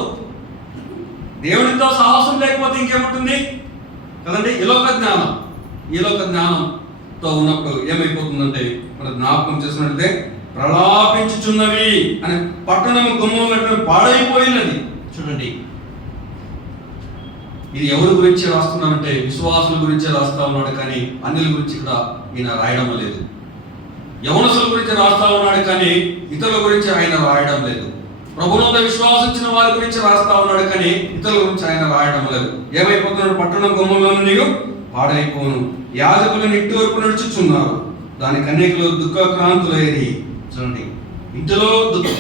దేవునితో సాహసం లేకపోతే ఇంకేముంటుంది కదండి. ఈ లోక జ్ఞానంతో ఉన్నప్పుడు ఏమైపోతుందంటే మన జ్ఞాపకం చేసినట్లయితే ప్రలాపించుచున్నవి అనే పట్టణము గుమ్మం పాడైపోయినది. చూడండి, ఇది ఎవరి గురించి రాస్తున్నానంటే విశ్వాసుల గురించే రాస్తా ఉన్నాడు, కానీ అన్యుల గురించి ఇక్కడ ఈయన రాయడం లేదు. యవనసుల గురించి రాస్తా ఉన్నాడు, కానీ ఇతరుల గురించి ఆయన రాయడం లేదు. ప్రభునంద విశ్వాసించిన వారి గురించి రాస్తా ఉన్నాడు, కానీ ఇతరుల గురించి ఆయన రాయడం లేదు. ఏమైపోతున్నాడు? పట్టణం గుమ్మంలో నీవు పాడైపోను, యాజకులు నిట్టూర్పు నడుచుచున్నారు, దాని కన్యకలు దుఃఖక్రాంతులైరి. చూడండి, ఇంటిలో దుఃఖం.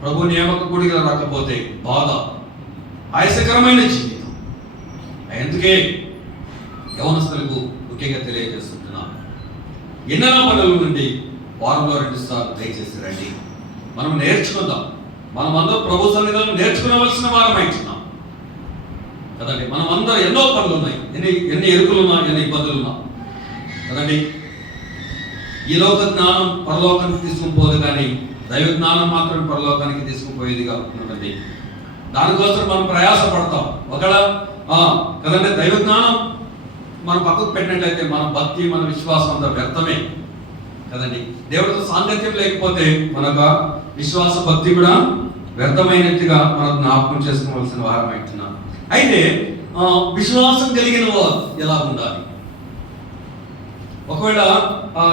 ప్రభు నియామక కోరికలు రాకపోతే బాధ, ఆయాసకరమైన జీవితం. అందుకే యవనస్తులకు ముఖ్యంగా తెలియజేస్తున్నాం, ఎన్నెల పనుల నుండి వారంలో 2 సార్లు దయచేసి రండి. మనం నేర్చుకుందాం. మనమందరూ ప్రభు సన్నిధిలో నేర్చుకోవలసిన వారం అవుతున్నాం కదండి. మనమందరూ ఎన్నో పనులు ఉన్నాయి, ఎన్ని ఎరుకులున్నా, ఎన్ని ఇబ్బందులున్నా కదండి. ఈ లోక జ్ఞానం పరలోకానికి తీసుకుని పోదు, కానీ దైవ జ్ఞానం మాత్రం పరలోకానికి తీసుకుపోయేదిగా ఉంటుంది. దానికోసం మనం ప్రయాసపడతాం. ఒకవేళ కదండి దైవ జ్ఞానం మనం పక్కకు పెట్టినట్లయితే మన భక్తి, మన విశ్వాసం అంతా వ్యర్థమే కదండి. దేవుడితో సాంగత్యం లేకపోతే మనకు విశ్వాస భక్తి కూడా వ్యర్థమైనట్టుగా మనం జ్ఞాపకం చేసుకోవాల్సిన వారం అంటున్నాం. అయితే విశ్వాసం కలిగిన వారు ఎలా ఉండాలి? ఒకవేళ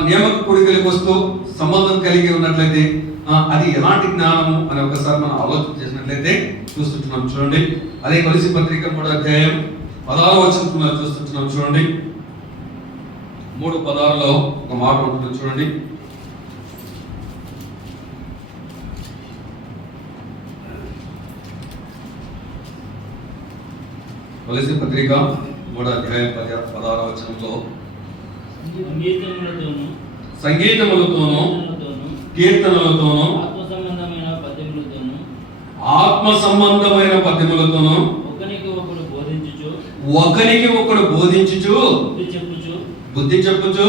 నియామక కోరికలకు వస్తూ సంబంధం కలిగి ఉన్నట్లయితే అది ఎలాంటి జ్ఞానము అని ఒకసారి మనం ఆలోచన చేసినట్లయితే చూస్తుంటున్నాం. చూడండి, అదే కొలస్సీ పత్రిక 3వ అధ్యాయం 16వ వచనం చూస్తుంటున్నాం. చూడండి, 3:16లో ఒక మాట ఉంటుంది. చూడండి, కొలస్సీ పత్రిక 3వ అధ్యాయం 16వ వచనంలో సంగీతములతోనూ కీర్తనలతోనూ ఆత్మ సంబంధమైన పద్యములతోనూ ఒకరికి ఒకడు బోధించుచు బుద్ధి చెప్పుచు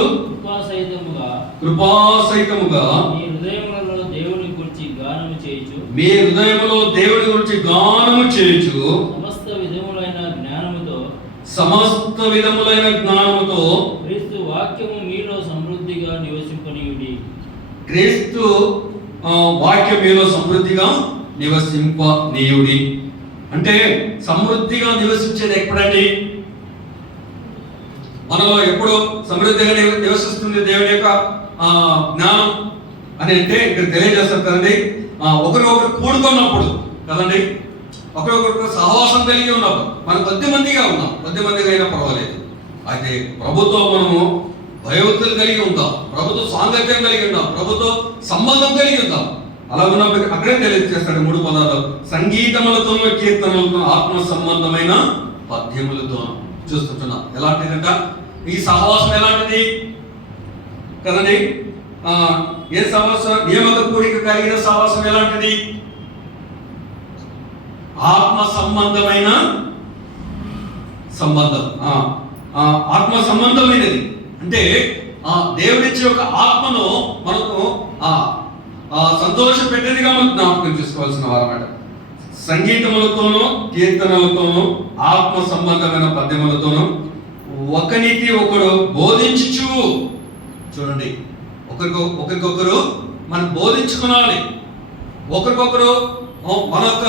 కృపాసహితముగా మీ హృదయములో దేవుని గురించి గానము చేయుచు సమస్త విధములైన జ్ఞానముతో క్రీస్తు వాక్యము మీలో సమృద్ధిగా నివసింపనీయుడి. అంటే సమృద్ధిగా నివసించేది ఎప్పుడండి? మనలో ఎప్పుడు సమృద్ధిగా నివసిస్తుంది దేవుని యొక్క జ్ఞానం అని అంటే ఇక్కడ తెలియజేస్తారు కదండి. ఒకరికొకరు కూడుకున్నప్పుడు కదండి, ఒకరికొకరు సహవాసం కలిగి ఉన్నప్పుడు, మనం 10 మందిగా ఉన్నాం, 10 మందిగా అయినా పర్వాలేదు. అయితే ప్రభుతో మనము భయభక్తులు కలిగి ఉంటాం, ప్రభుతో సాంగత్యం కలిగి ఉంటాం, ప్రభుతో సంబంధం కలిగి ఉంటాం. అలా ఉన్నప్పుడు అక్కడే తెలియజేస్తాడు 3 పదాలు, సంగీతములతోనూ కీర్తనలతో ఆత్మ సంబంధమైన పద్యములతో. చూస్తుంటున్నాం ఎలాంటిదంట ఈ సహవాసం, ఎలాంటిది కదండి. ఏ సహవాసం? నియామక కోరిక కలిగిన సహవాసం ఎలాంటిది? ఆత్మ సంబంధమైన సంబంధం. ఆత్మ సంబంధమైనది అంటే దేవుడిచ్చే ఒక ఆత్మను మనకు సంతోష పెట్టేదిగా మనం జ్ఞాపకం చేసుకోవాల్సిన వారన్నమాట. సంగీతములతోనూ కీర్తనలతోనూ ఆత్మ సంబంధమైన పద్యములతోనూ ఒకనికి ఒకడు బోధించుచు, చూడండి, ఒకరికొకరు మనం బోధించుకోవాలి. ఒకరికొకరు మన యొక్క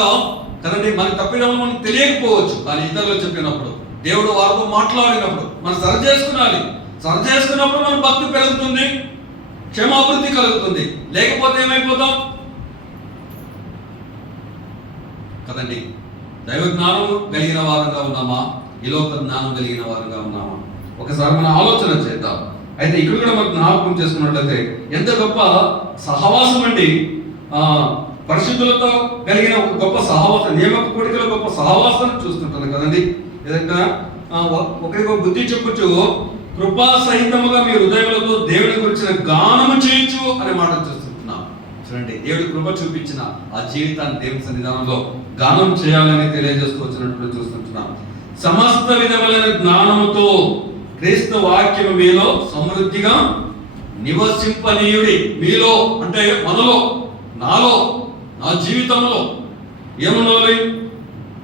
కదండి మన తప్పిదం మనకు తెలియకపోవచ్చు, కానీ ఇతరులు చెప్పినప్పుడు దేవుడు వారితో మాట్లాడినప్పుడు మనం సరి చేసుకున్నప్పుడు మన భక్తి పెరుగుతుంది, క్షమాభివృద్ధి కలుగుతుంది. లేకపోతే ఏమైపోతాం కదండి? దైవ జ్ఞానం కలిగిన వారంగా ఉన్నామా, ఈ లోక జ్ఞానం కలిగిన వారంగా ఉన్నామా? ఒకసారి మనం ఆలోచన చేద్దాం. అయితే ఇక్కడ కూడా మనం జ్ఞాపకం చేసుకున్నట్లయితే ఎంత గొప్ప సహవాసం అండి. పరిశుద్ధులతో కలిగిన ఒక గొప్ప సహవాసం, నియమక కోడికలో గొప్ప సహవాసాన్ని చూస్తుంటాను కదండి. ఏదైనా ఒకరికి బుద్ధి చెప్పుచు కృపా సహితముగా మీ హృదయములతో దేవుని గురించిన గానము చేయొచ్చు అనే మాట చూస్తున్నాం. చూడండి, దేవుడి కృప చూపించిన ఆ జీవితాన్ని దేవుని సన్నిధానంలో గానం చేయాలని తెలియజేస్తూ వచ్చినట్లు చూస్తుంటున్నాం. సమస్త విధములైన జ్ఞానముతో క్రీస్తు వాక్యము మీలో సమృద్ధిగా నివసింపనీయుడి. మీలో అంటే మనలో, నాలో, నా జీవితంలో ఏముండాలి?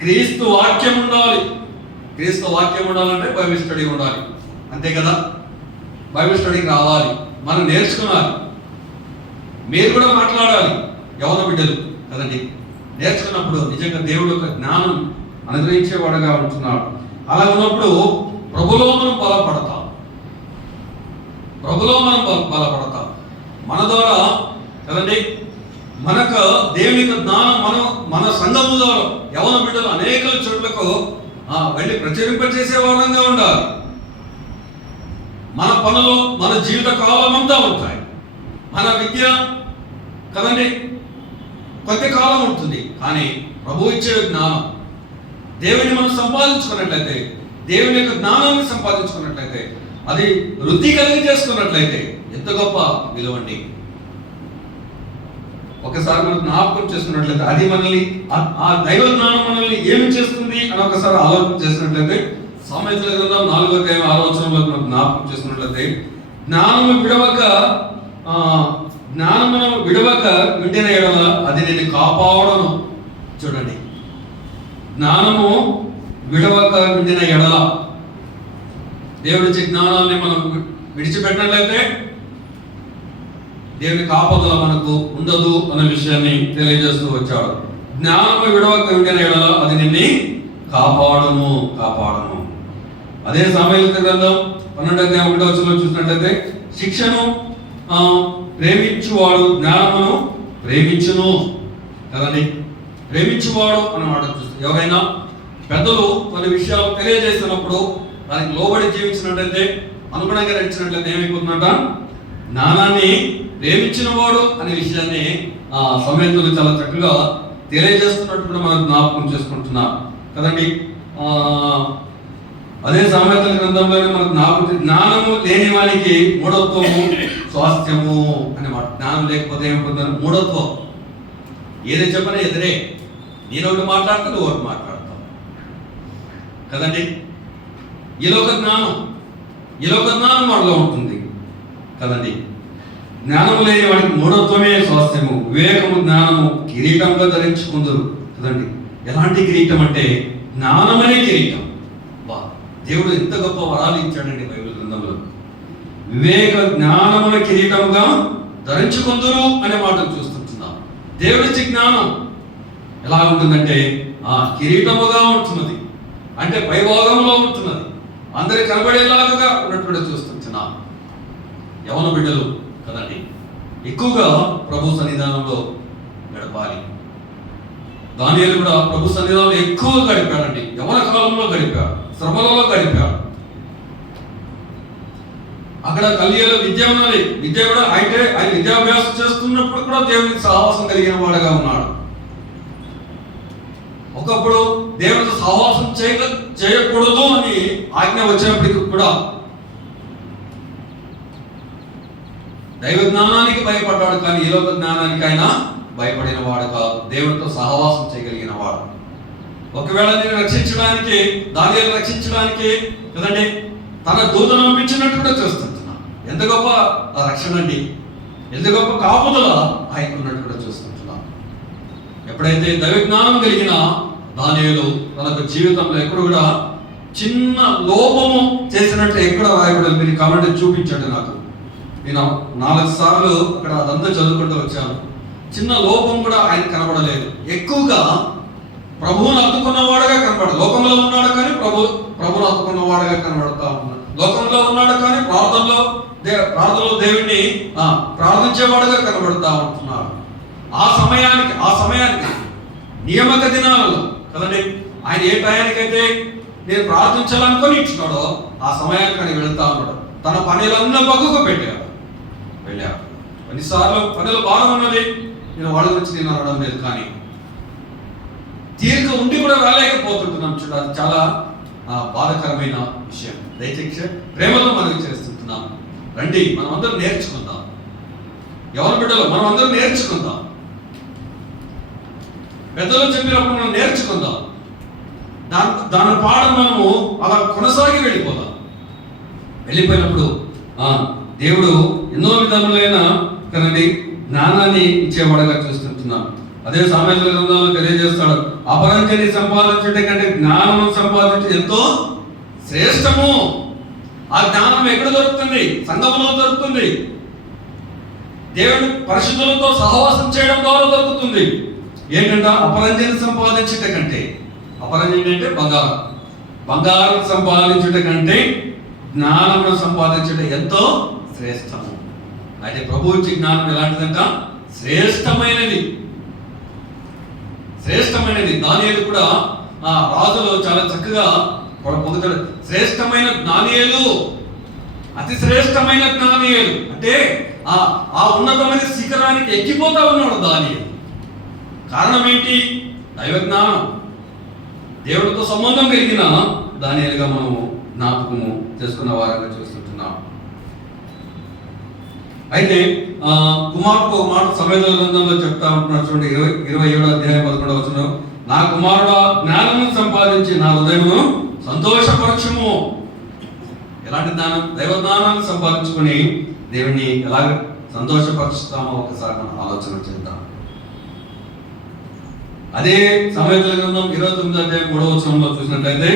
క్రీస్తు వాక్యం ఉండాలి. క్రీస్తు వాక్యం ఉండాలంటే బైబిల్ స్టడీ ఉండాలి, అంతే కదా? బైబిల్ స్టడీకి రావాలి, మనం నేర్చుకోవాలి. మీరు కూడా మాట్లాడాలి, యవన బిడ్డలు కదండి. నేర్చుకున్నప్పుడు నిజంగా దేవుడు యొక్క జ్ఞానం అనుగ్రహించేవాడుగా ఉంటున్నాడు. అలా ఉన్నప్పుడు ప్రభులో మనం బలపడతాం. మన ద్వారా కదండి మనకు దేవుని యొక్క జ్ఞానం మన సంఘము ద్వారా యవన బిడ్డలు అనేక చోట్లకు వెళ్ళి ప్రచురింపజేసే వారంగా ఉండాలి. మన పనులు మన జీవిత కాలం అంతా ఉంటాయి. మన విద్య కదండి కొద్ది కాలం ఉంటుంది, కానీ ప్రభు ఇచ్చే జ్ఞానం, దేవుని మనం సంపాదించుకున్నట్లయితే, దేవుని యొక్క జ్ఞానాన్ని సంపాదించుకున్నట్లయితే, అది వృద్ధి కలిగి చేసుకున్నట్లయితే ఎంత గొప్ప విలువండి. ఒకసారి మనం జ్ఞాపకం చేసుకున్నట్లయితే అది మనల్ని, ఆ దైవ జ్ఞానం మనల్ని ఏమి చేస్తుంది అని ఒకసారి ఆలోచన చేసినట్లయితే, సామెతల గ్రంథం 4వ అధ్యాయం 6వ వచనంలో మనం జ్ఞాపకం చేసుకున్నట్లయితే, జ్ఞానమును విడవక వింటిన ఎడల అది నేను కాపాడను. చూడండి, జ్ఞానము విడవక వింటిన ఎడల, దేవుడి జ్ఞానాన్ని మనం విడిచిపెట్టినట్లయితే దేవుని కాపుదల మనకు ఉండదు అనే విషయాన్ని తెలియజేస్తూ వచ్చాడు. జ్ఞానము విడవక వింటిన ఎడల అది నిన్ను కాపాడును. అదే సామెతల గ్రంథం 12వ అధ్యాయం 1వ వచనంలో చూసినట్లయితే, శిక్షను ప్రేమించువాడు జ్ఞానమును ప్రేమించును కదండి. ప్రేమించువాడు అన్నమాట చూస్తుంది. ఎవరైనా పెద్దలు కొన్ని విషయాలు తెలియజేసినప్పుడు దానికి లోబడి జీవించినట్లయితే, అనుగుణంగా నడిచినట్లయితే ఏమైపోతుందంట? జ్ఞానాన్ని ప్రేమించిన వాడు అనే విషయాన్ని సమయంలో చాలా చక్కగా తెలియజేస్తున్నట్టు కూడా మనం జ్ఞాపకం చేసుకుంటున్నాం కదండి. అదే సామెతల గ్రంథంలోనే మనకు జ్ఞానము లేని వానికి మూఢత్వము స్వాస్థ్యము అనే మాట. జ్ఞానం లేకపోతే ఏమైపోతుంది? మూఢత్వం. ఏదో చెప్పనే ఎదురే, నేను ఒకటి మాట్లాడుతూ నువ్వు ఒకటి మాట్లాడతావు కదండి. ఈ లోక జ్ఞానం వాడిలో ఉంటుంది కదండి. జ్ఞానము లేని వాడికి మూఢత్వమే స్వాస్థ్యము, వివేకము జ్ఞానము కిరీటంగా ధరించుకుందరు కదండి. ఎలాంటి కిరీటం అంటే జ్ఞానమనే కిరీటం. దేవుడు ఎంత గొప్ప వరాలు ఇచ్చాడండి బైబిల్ గ్రంథంలో. వివేక జ్ఞానమున కిరీటముగా ధరించుకుందరు అనే మాట చూస్తున్నాం. దేవుడిచ్చి జ్ఞానం ఎలా ఉంటుందంటే కిరీటముగా ఉంటున్నది, అంటే పైభాగంలో ఉంటున్నది, అందరికి కనబడేలాగా ఉన్నట్టు చూస్తున్నాం. యవన బిడ్డలు కదండి ఎక్కువగా ప్రభు సన్నిధానంలో గడపాలి. దానియేలు కూడా ప్రభు సన్నిధానంలో ఎక్కువ గడిపాడండి. యవన కాలంలో గడిపాడు, శ్రమలలో గడిపాడు. అక్కడ కల్యాణ విద్య ఉన్నది. విద్య కూడా అయితే ఆయన విద్యాభ్యాసం చేస్తున్నప్పుడు కూడా దేవునికి సహవాసం కలిగిన వాడుగా ఉన్నాడు. ఒకప్పుడు దేవునితో సహవాసం చేయకూడదు అని ఆజ్ఞ వచ్చినప్పటికీ కూడా దైవ జ్ఞానానికి భయపడ్డాడు, కానీ ఈ లోక జ్ఞానానికి ఆయన భయపడిన వాడు కాదు. దేవుడితో సహవాసం చేయగలిగిన వాడు. ఒకవేళ నేను రక్షించడానికి, దానియేలును రక్షించడానికి కదండి తన దూతను పంపించినట్టు కూడా చూస్తున్నాను. ఎంత గొప్ప రక్షణ అండి, ఎంత గొప్ప కాపుదల ఆయనకున్నట్టు కూడా చూస్తుంటున్నాం. ఎప్పుడైతే దైవ జ్ఞానం కలిగిన దానియేలు తనకు జీవితంలో ఎక్కడ కూడా చిన్న లోపము చేసినట్టు ఎక్కడ రాయబడాలి, మీరు కామెంట్ చూపించండి నాకు. నేను 4 సార్లు అక్కడ అదంతా చదువుకుంటూ వచ్చాను. చిన్న లోపం కూడా ఆయన కనబడలేదు. ఎక్కువగా ప్రభువును హత్తుకున్నవాడుగా కనబడదు. లోకంలో ఉన్నాడు కానీ ప్రభువును హత్తుకున్నవాడుగా కనబడతా ఉన్నాడు. లోకంలో ఉన్నాడు కానీ ప్రార్థనలో దేవుణ్ణి ప్రార్థించేవాడుగా కనబడతా ఉంటున్నాడు. ఆ సమయానికి నియామక దినాలలో కదండి, ఆయన ఏ టయానికైతే నేను ప్రార్థించాలనుకొని ఇచ్చినాడో ఆ సమయానికి ఆయన వెళ్తా ఉన్నాడు. తన పనులన్నీ పక్కకు వెళ్ళాడు. కొన్నిసార్లు పనులు భారం ఉన్నది, నేను వాళ్ళ గురించి నేను అనడం లేదు, కానీ తీరిక ఉండి కూడా రాలేకపోతుంటున్నాం. చూడ, అది చాలా బాధాకరమైన విషయం. దయచేసి ప్రేమతో మనం చేస్తుంటున్నాం. రండి, మనం అందరం నేర్చుకుందాం. ఎవరి బిడ్డలో మనం అందరం నేర్చుకుందాం. పెద్దలు చెప్పినప్పుడు మనం నేర్చుకుందాం. దాని పాఠం మనము అలా కొనసాగి వెళ్ళిపోయినప్పుడు దేవుడు ఎన్నో విధములైన కదండి జ్ఞానాన్ని ఇచ్చేవాడుగా చూస్తుంటున్నాం. అదే సామెతల గ్రంథంలో తెలియజేస్తాడు, అపరంజని సంపాదించుట కంటే జ్ఞానం సంపాదించడం ఎంతో శ్రేష్టము. ఆ జ్ఞానం ఎక్కడ దొరుకుతుంది? సంఘములో దొరుకుతుంది. దేవుడు పరిశుద్ధులతో సహవాసం చేయడం ద్వారా దొరుకుతుంది. ఏంటంటే అపరంజని సంపాదించుట కంటే, అపరంజని అంటే బంగారం సంపాదించుట కంటే జ్ఞానమును సంపాదించుట ఎంతో శ్రేష్టము. అయితే ప్రభువు ఇచ్చే జ్ఞానం ఎలాంటిదంట? శ్రేష్టమైనది. దానియేలు కూడా రాజులు చాలా చక్కగా పొందుతాడు. శ్రేష్టమైన దానియేలు, అతి శ్రేష్టమైన దానియేలు అంటే ఆ ఉన్నతమైన శిఖరానికి ఎక్కిపోతా ఉన్నాడు దానియేలు. కారణం ఏంటి? దైవ జ్ఞానం, దేవుడితో సంబంధం కలిగిన దానియేలుగా మనము జ్ఞాపకము చేసుకున్న వారంగా చూస్తుంటున్నాం. అయితే కుమారుడు ఒక మాట సమేతల గ్రంథంలో చెప్తా ఉంటున్నాడు. చూడండి, 27వ అధ్యాయం 11వ వచనం, నా కుమారుడు జ్ఞానమును సంపాదించి నా హృదయమును సంతోషపరచుము. ఎలాంటి జ్ఞానం? దైవ జ్ఞానాన్ని సంపాదించుకొని దేవుణ్ణి ఎలాగ సంతోషపరుస్తామో ఒకసారి మనం ఆలోచన చేద్దాం. అదే సమేతల గ్రంథం 29వ అధ్యాయం 3వ వచనంలో చూసినట్లయితే,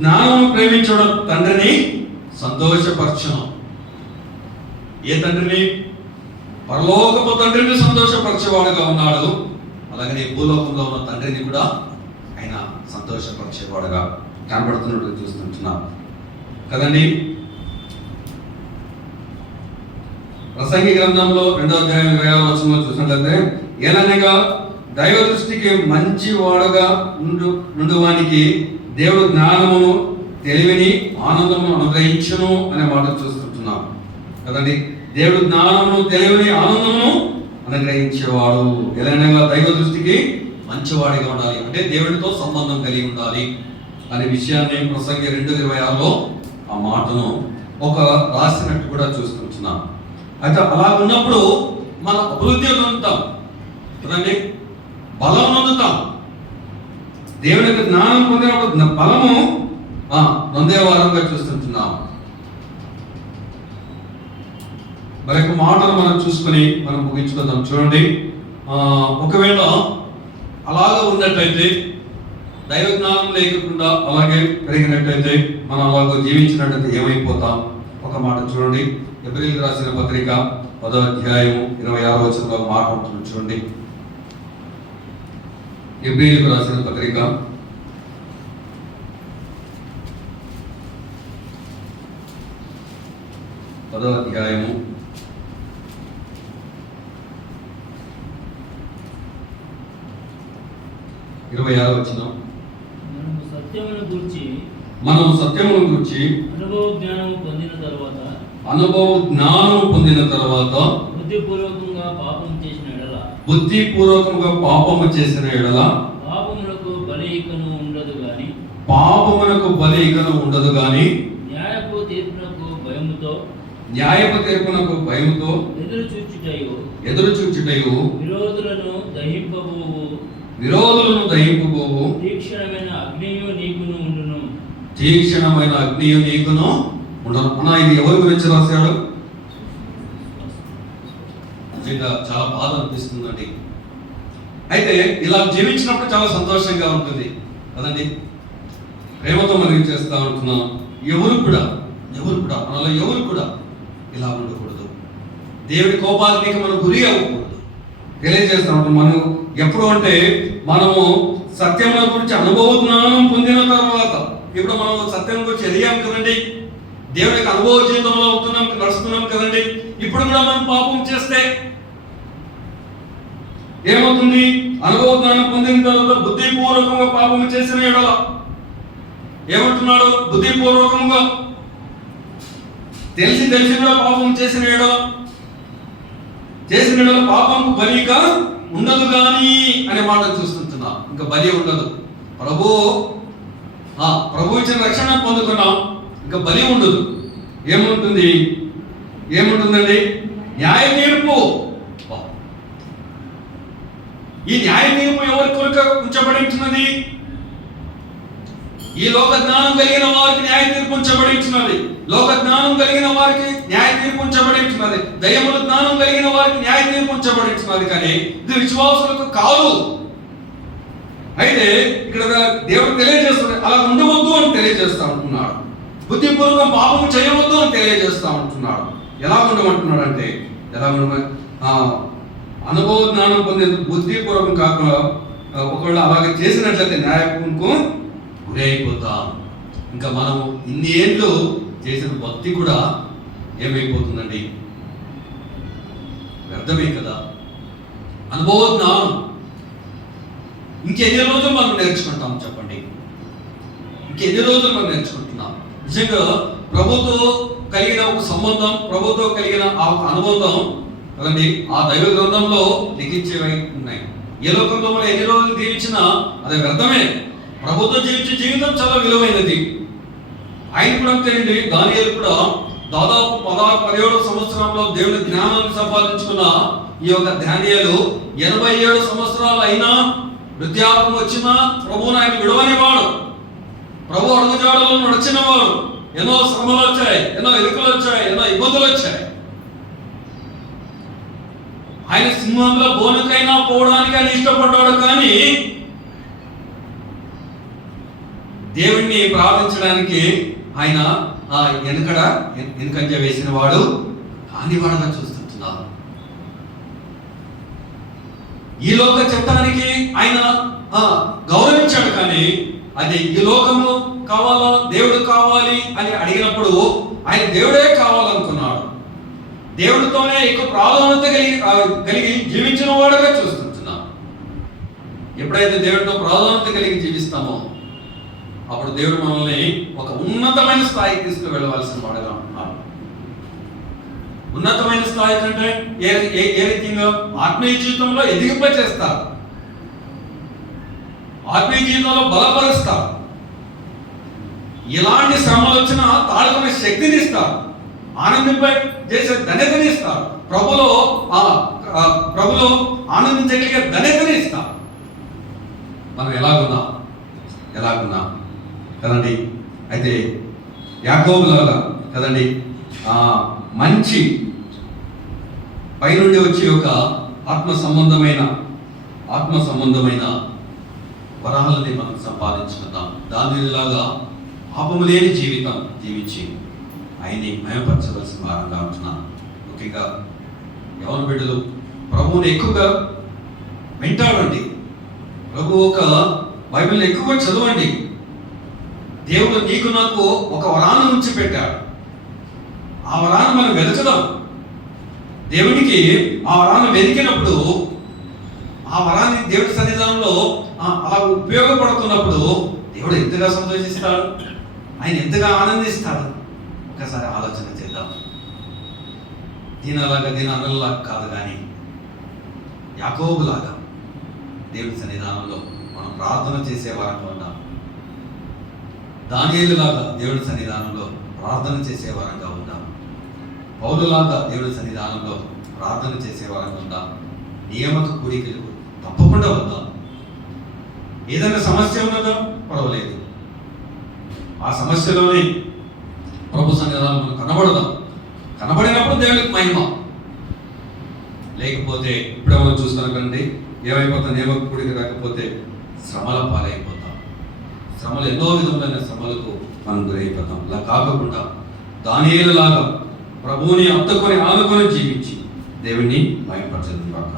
జ్ఞానము ప్రేమించడం తండ్రిని సంతోషపరచును. ఏ తండ్రిని? పరలోకపు తండ్రిని సంతోషపరిచేవాడుగా ఉన్నాడు. అలాగనే భూలోకంలో ఉన్న తండ్రిని కూడా ఆయన సంతోషపరిచేవాడుగా కనబడుతున్నట్టు చూస్తుంటున్నాం కదండి. ప్రసంగి గ్రంథంలో 2వ అధ్యాయం 20వ వచనంలో చూసినట్లయితే, ఏలనగా దైవ దృష్టికి మంచి వాడుగా నుండువానికి దేవుడు జ్ఞానమును, తెలివిని, ఆనందమును అనుగ్రహించును అనే మాట చూస్తుంటున్నాం కదండి. దేవుడు జ్ఞానమును, తెలివిని, ఆనందమును అనుగ్రహించేవాడు. ఎలాగనగా దైవ దృష్టికి మంచివాడిగా ఉండాలి అంటే దేవుడితో సంబంధం కలిగి ఉండాలి అనే విషయాన్ని ప్రసంగి 2:26లో ఆ మాటను ఒక రాసినట్టు కూడా చూస్తుంటున్నాం. అయితే అలా ఉన్నప్పుడు మనం అభివృద్ధి పొందుతాం కదండి, బలం పొందుతాం. దేవుని యొక్క జ్ఞానం పొందినప్పుడు బలము పొందే వారంగా చూస్తుంటున్నాం. మరొక మాటను మనం చూసుకొని మనం ముగించుకుందాం. చూడండి, ఒకవేళ అలాగా ఉన్నట్టయితే, దైవ జ్ఞానం లేకుండా అలాగే పెరిగినట్టయితే, మనం అలాగో జీవించినట్టయితే ఏమైపోతాం? ఒక మాట చూడండి, ఎబ్రీయులకు రాసిన పత్రిక 10వ అధ్యాయం 26వ వచనంలో మాట ఉంటుంది. చూడండి, ఎబ్రీయులకు రాసిన పత్రిక 10వ అధ్యాయము 26వ వచనం, మనం సత్యమును గూర్చి అనుభవ జ్ఞానము పొందిన తర్వాత బుద్ధిపూర్వకంగా పాపము చేసిన ఎడల పాపమునకు బలి ఉండదు గాని న్యాయపు తీర్పునకు భయముతో ఎదురు చూచుటయు విరోధులను దహింపబోవు తీక్షణమైన అగ్నియు నీకును ఉండను. ఇది ఎవరి గురించి రాశాడు? నిజంగా చాలా బాధ అనిపిస్తుందండి. అయితే ఇలా జీవించినప్పుడు చాలా సంతోషంగా ఉంటుంది కదండి. ప్రేమతో మనం చేస్తూ ఉంటున్నాం. ఎవరు కూడా మనలో ఎవరు కూడా ఇలా ఉండకూడదు. దేవుడి కోపాగ్నికి మనం గురి అవ్వకూడదు. తెలియజేస్తూ ఉంటాం. మనం ఎప్పుడు అంటే మనము సత్యముల గురించి అనుభవ జ్ఞానం పొందిన తర్వాత, ఇప్పుడు మనం సత్యం గురించి ఎదిగాం కదండి, దేవుడికి అనుభవ జీవితంలో ఉంటున్నాం, నడుస్తున్నాం కదండి. ఇప్పుడు కూడా మనం పాపం చేస్తే ఏమవుతుంది? అనుభవ జ్ఞానం పొందిన తర్వాత బుద్ధిపూర్వకంగా పాపం చేసిన ఎడల ఏమంటున్నాడు? బుద్ధిపూర్వకంగా తెలిసి కూడా పాపం చేసిన ఎడల పాపం బలిగా ఉండదు కానీ అనే మాట చూస్తుంటున్నాం. ఇంకా బలి ఉండదు. ప్రభు ఇచ్చిన రక్షణ పొందుకున్నాం, ఇంకా బలి ఉండదు. ఏముంటుందండి? న్యాయ తీర్పు. ఈ న్యాయ తీర్పు ఎవరి కొరకు ఉంచబడి ఉంటున్నది? ఈ లోక జ్ఞానం కలిగిన వారికి న్యాయ తీర్పు ఉంచబడి ఉంటున్నది. లోక జ్ఞానం కలిగిన వారికి న్యాయ తీర్పు ఉంచబడి ఉంటున్నది. దయ్యముల జ్ఞానం కలిగిన వారికి న్యాయ తీర్పు ఉంచబడి ఉంటున్నది. కానీ ఇది విశ్వాసులకు కాదు. అయితే ఇక్కడ దేవుడు తెలియజేస్తున్నాడు, అలా ఉండవద్దు అని తెలియజేస్తా ఉంటున్నాడు. బుద్ధిపూర్వకం పాపం చేయవద్దు అని తెలియజేస్తా ఉంటున్నాడు. ఎలా ఉండమంటున్నాడు అంటే, అనుభవ జ్ఞానం పొందే బుద్ధిపూర్వకం కాకుండా ఒకవేళ అలాగే చేసినట్లయితే న్యాయపూర్వకు గురి అయిపోతాం. ఇంకా మనము ఇన్ని ఏళ్ళు చేసిన భక్తి కూడా ఏమైపోతుందండి? వ్యర్థమే కదా. అనుభవ జ్ఞానం ఇంకెన్ని రోజులు మనం నేర్చుకుంటాం చెప్పండి? ఇంకెన్ని రోజులు మనం నేర్చుకుంటున్నాం? నిజంగా ప్రభుతో కలిగిన ఒక సంబంధం, ప్రభుతో కలిగిన ఆ ఒక అనుబంధం కదండి, ఆ దైవ గ్రంథంలో లిఖించేవి ఉన్నాయి. ఏ లోకంలో మనం ఎన్ని రోజులు జీవించినా అది వ్యర్థమే. ప్రభుతో జీవించే జీవితం చాలా విలువైనది. ఆయన కూడా అంతేనండి. దానియేలు కూడా దాదాపు 16-17 సంవత్సరంలో దేవుని జ్ఞానాన్ని సంపాదించుకున్న ఈ యొక్క దానియేలు 87 సంవత్సరాలు అయినా, వృద్ధాపం వచ్చినా ప్రభువుని ఆయన విడవని వాడు, ప్రభు అడుగుజాడలో నడిచిన వాడు. ఎన్నో శ్రమలు వచ్చాయి, ఎన్నో ఎరుకలు వచ్చాయి, ఎన్నో ఇబ్బందులు వచ్చాయి. ఆయన సింహంలో బోనుకైనా పోవడానికి ఆయన ఇష్టపడ్డాడు, కానీ దేవుణ్ణి ప్రార్థించడానికి ఆయన వెనుకంజ వేసిన వాడు కానివాడుగా చూస్తుంటున్నారు. ఈ లోక చట్టానికి ఆయన గౌరవించాడు, కానీ అది ఈ లోకము కావాలా, దేవుడు కావాలి అని అడిగినప్పుడు ఆయన దేవుడే కావాలనుకున్నాడు. దేవుడితోనే ఎక్కువ ప్రాధాన్యత కలిగి జీవించిన వాడుగా చూస్తుంటున్నాం. ఎప్పుడైతే దేవుడితో ప్రాధాన్యత కలిగి జీవిస్తామో అప్పుడు దేవుడు మనల్ని ఒక ఉన్నతమైన స్థాయికి తీసుకువెళ్ళవలసిన వాడుగా ఉంటున్నాడు. ఉన్నతమైన స్థాయి కంటే ఏ రీతిగా ఆత్మీయ జీవితంలో ఎదిగింపచేస్తారు, ఆత్మీయ జీవితంలో బలపరుస్తారు. ఎలాంటి శ్రమలు వచ్చినా తాడుకునే శక్తిని ఇస్తారు, ఆనందింపై చేసే ధన్యతని ఇస్తారు, ప్రభులో ఆనందించగలిగే ధన్యతని ఇస్తారు. మనం ఎలాగున్నాం కదండి. అయితే యాకోబులాగా కదండి, మంచి పైనుండి వచ్చే ఒక ఆత్మ సంబంధమైన వరాలని మనం సంపాదించుకుందాం. దానిలాగా పాపము లేని జీవితం జీవించి ఆయన్ని మయపరచవలసిన వారంగా ఉంటున్నాను. ముఖ్యంగా యవన బిడ్డలు ప్రభువుని ఎక్కువగా వింటాడండి. ప్రభు ఒక బైబిల్ని ఎక్కువగా చదవండి. దేవుడు నీకు నాకు ఒక వరాన్ని ఉంచి పెట్టాడు. ఆ వరాన్ని మనం వెతుకుదాం. దేవునికి ఆ వరాన్ని వెతికినప్పుడు, ఆ వరాన్ని దేవుడి సన్నిధానంలో అలా ఉపయోగపడుతున్నప్పుడు దేవుడు ఎంతగా సంతోషిస్తాడు, ఆయన ఎంతగా ఆనందిస్తాడు. ఒకసారి ఆలోచన చేద్దాం. దీని అన్నలాగా కాదు, కానీ యాకోబులాగా దేవుడి సన్నిధానంలో మనం ప్రార్థన చేసే వారంగా ఉన్నాం. దానియేలులాగా దేవుడి సన్నిధానంలో ప్రార్థన చేసే వారంగా ఉందాం. పౌలులాగా దేవుడి సన్నిధానంలో ప్రార్థన చేసే వారంగా ఉందాం. నియామక కూడికలు తప్పకుండా వద్దాం. ఏదైనా సమస్య ఉన్నదా పర్వాలేదు, ఆ సమస్యలోనే ప్రభు సన్నిధానం మనం కనబడదాం. కనబడినప్పుడు దేవుడికి మహిమ, లేకపోతే ఇప్పుడే మనం చూస్తాం కండి, ఏమైపోతాం, నియమకుడికి రాకపోతే శ్రమల పాలైపోతాం. శ్రమలు, ఎన్నో విధములైన శ్రమలకు మనం గురైపోతాం. ఇలా కాకుండా దానియేలులాగా ప్రభువుని హత్తుకొని ఆనుకొని జీవించి దేవుణ్ణి మహిమపరచదు కాక.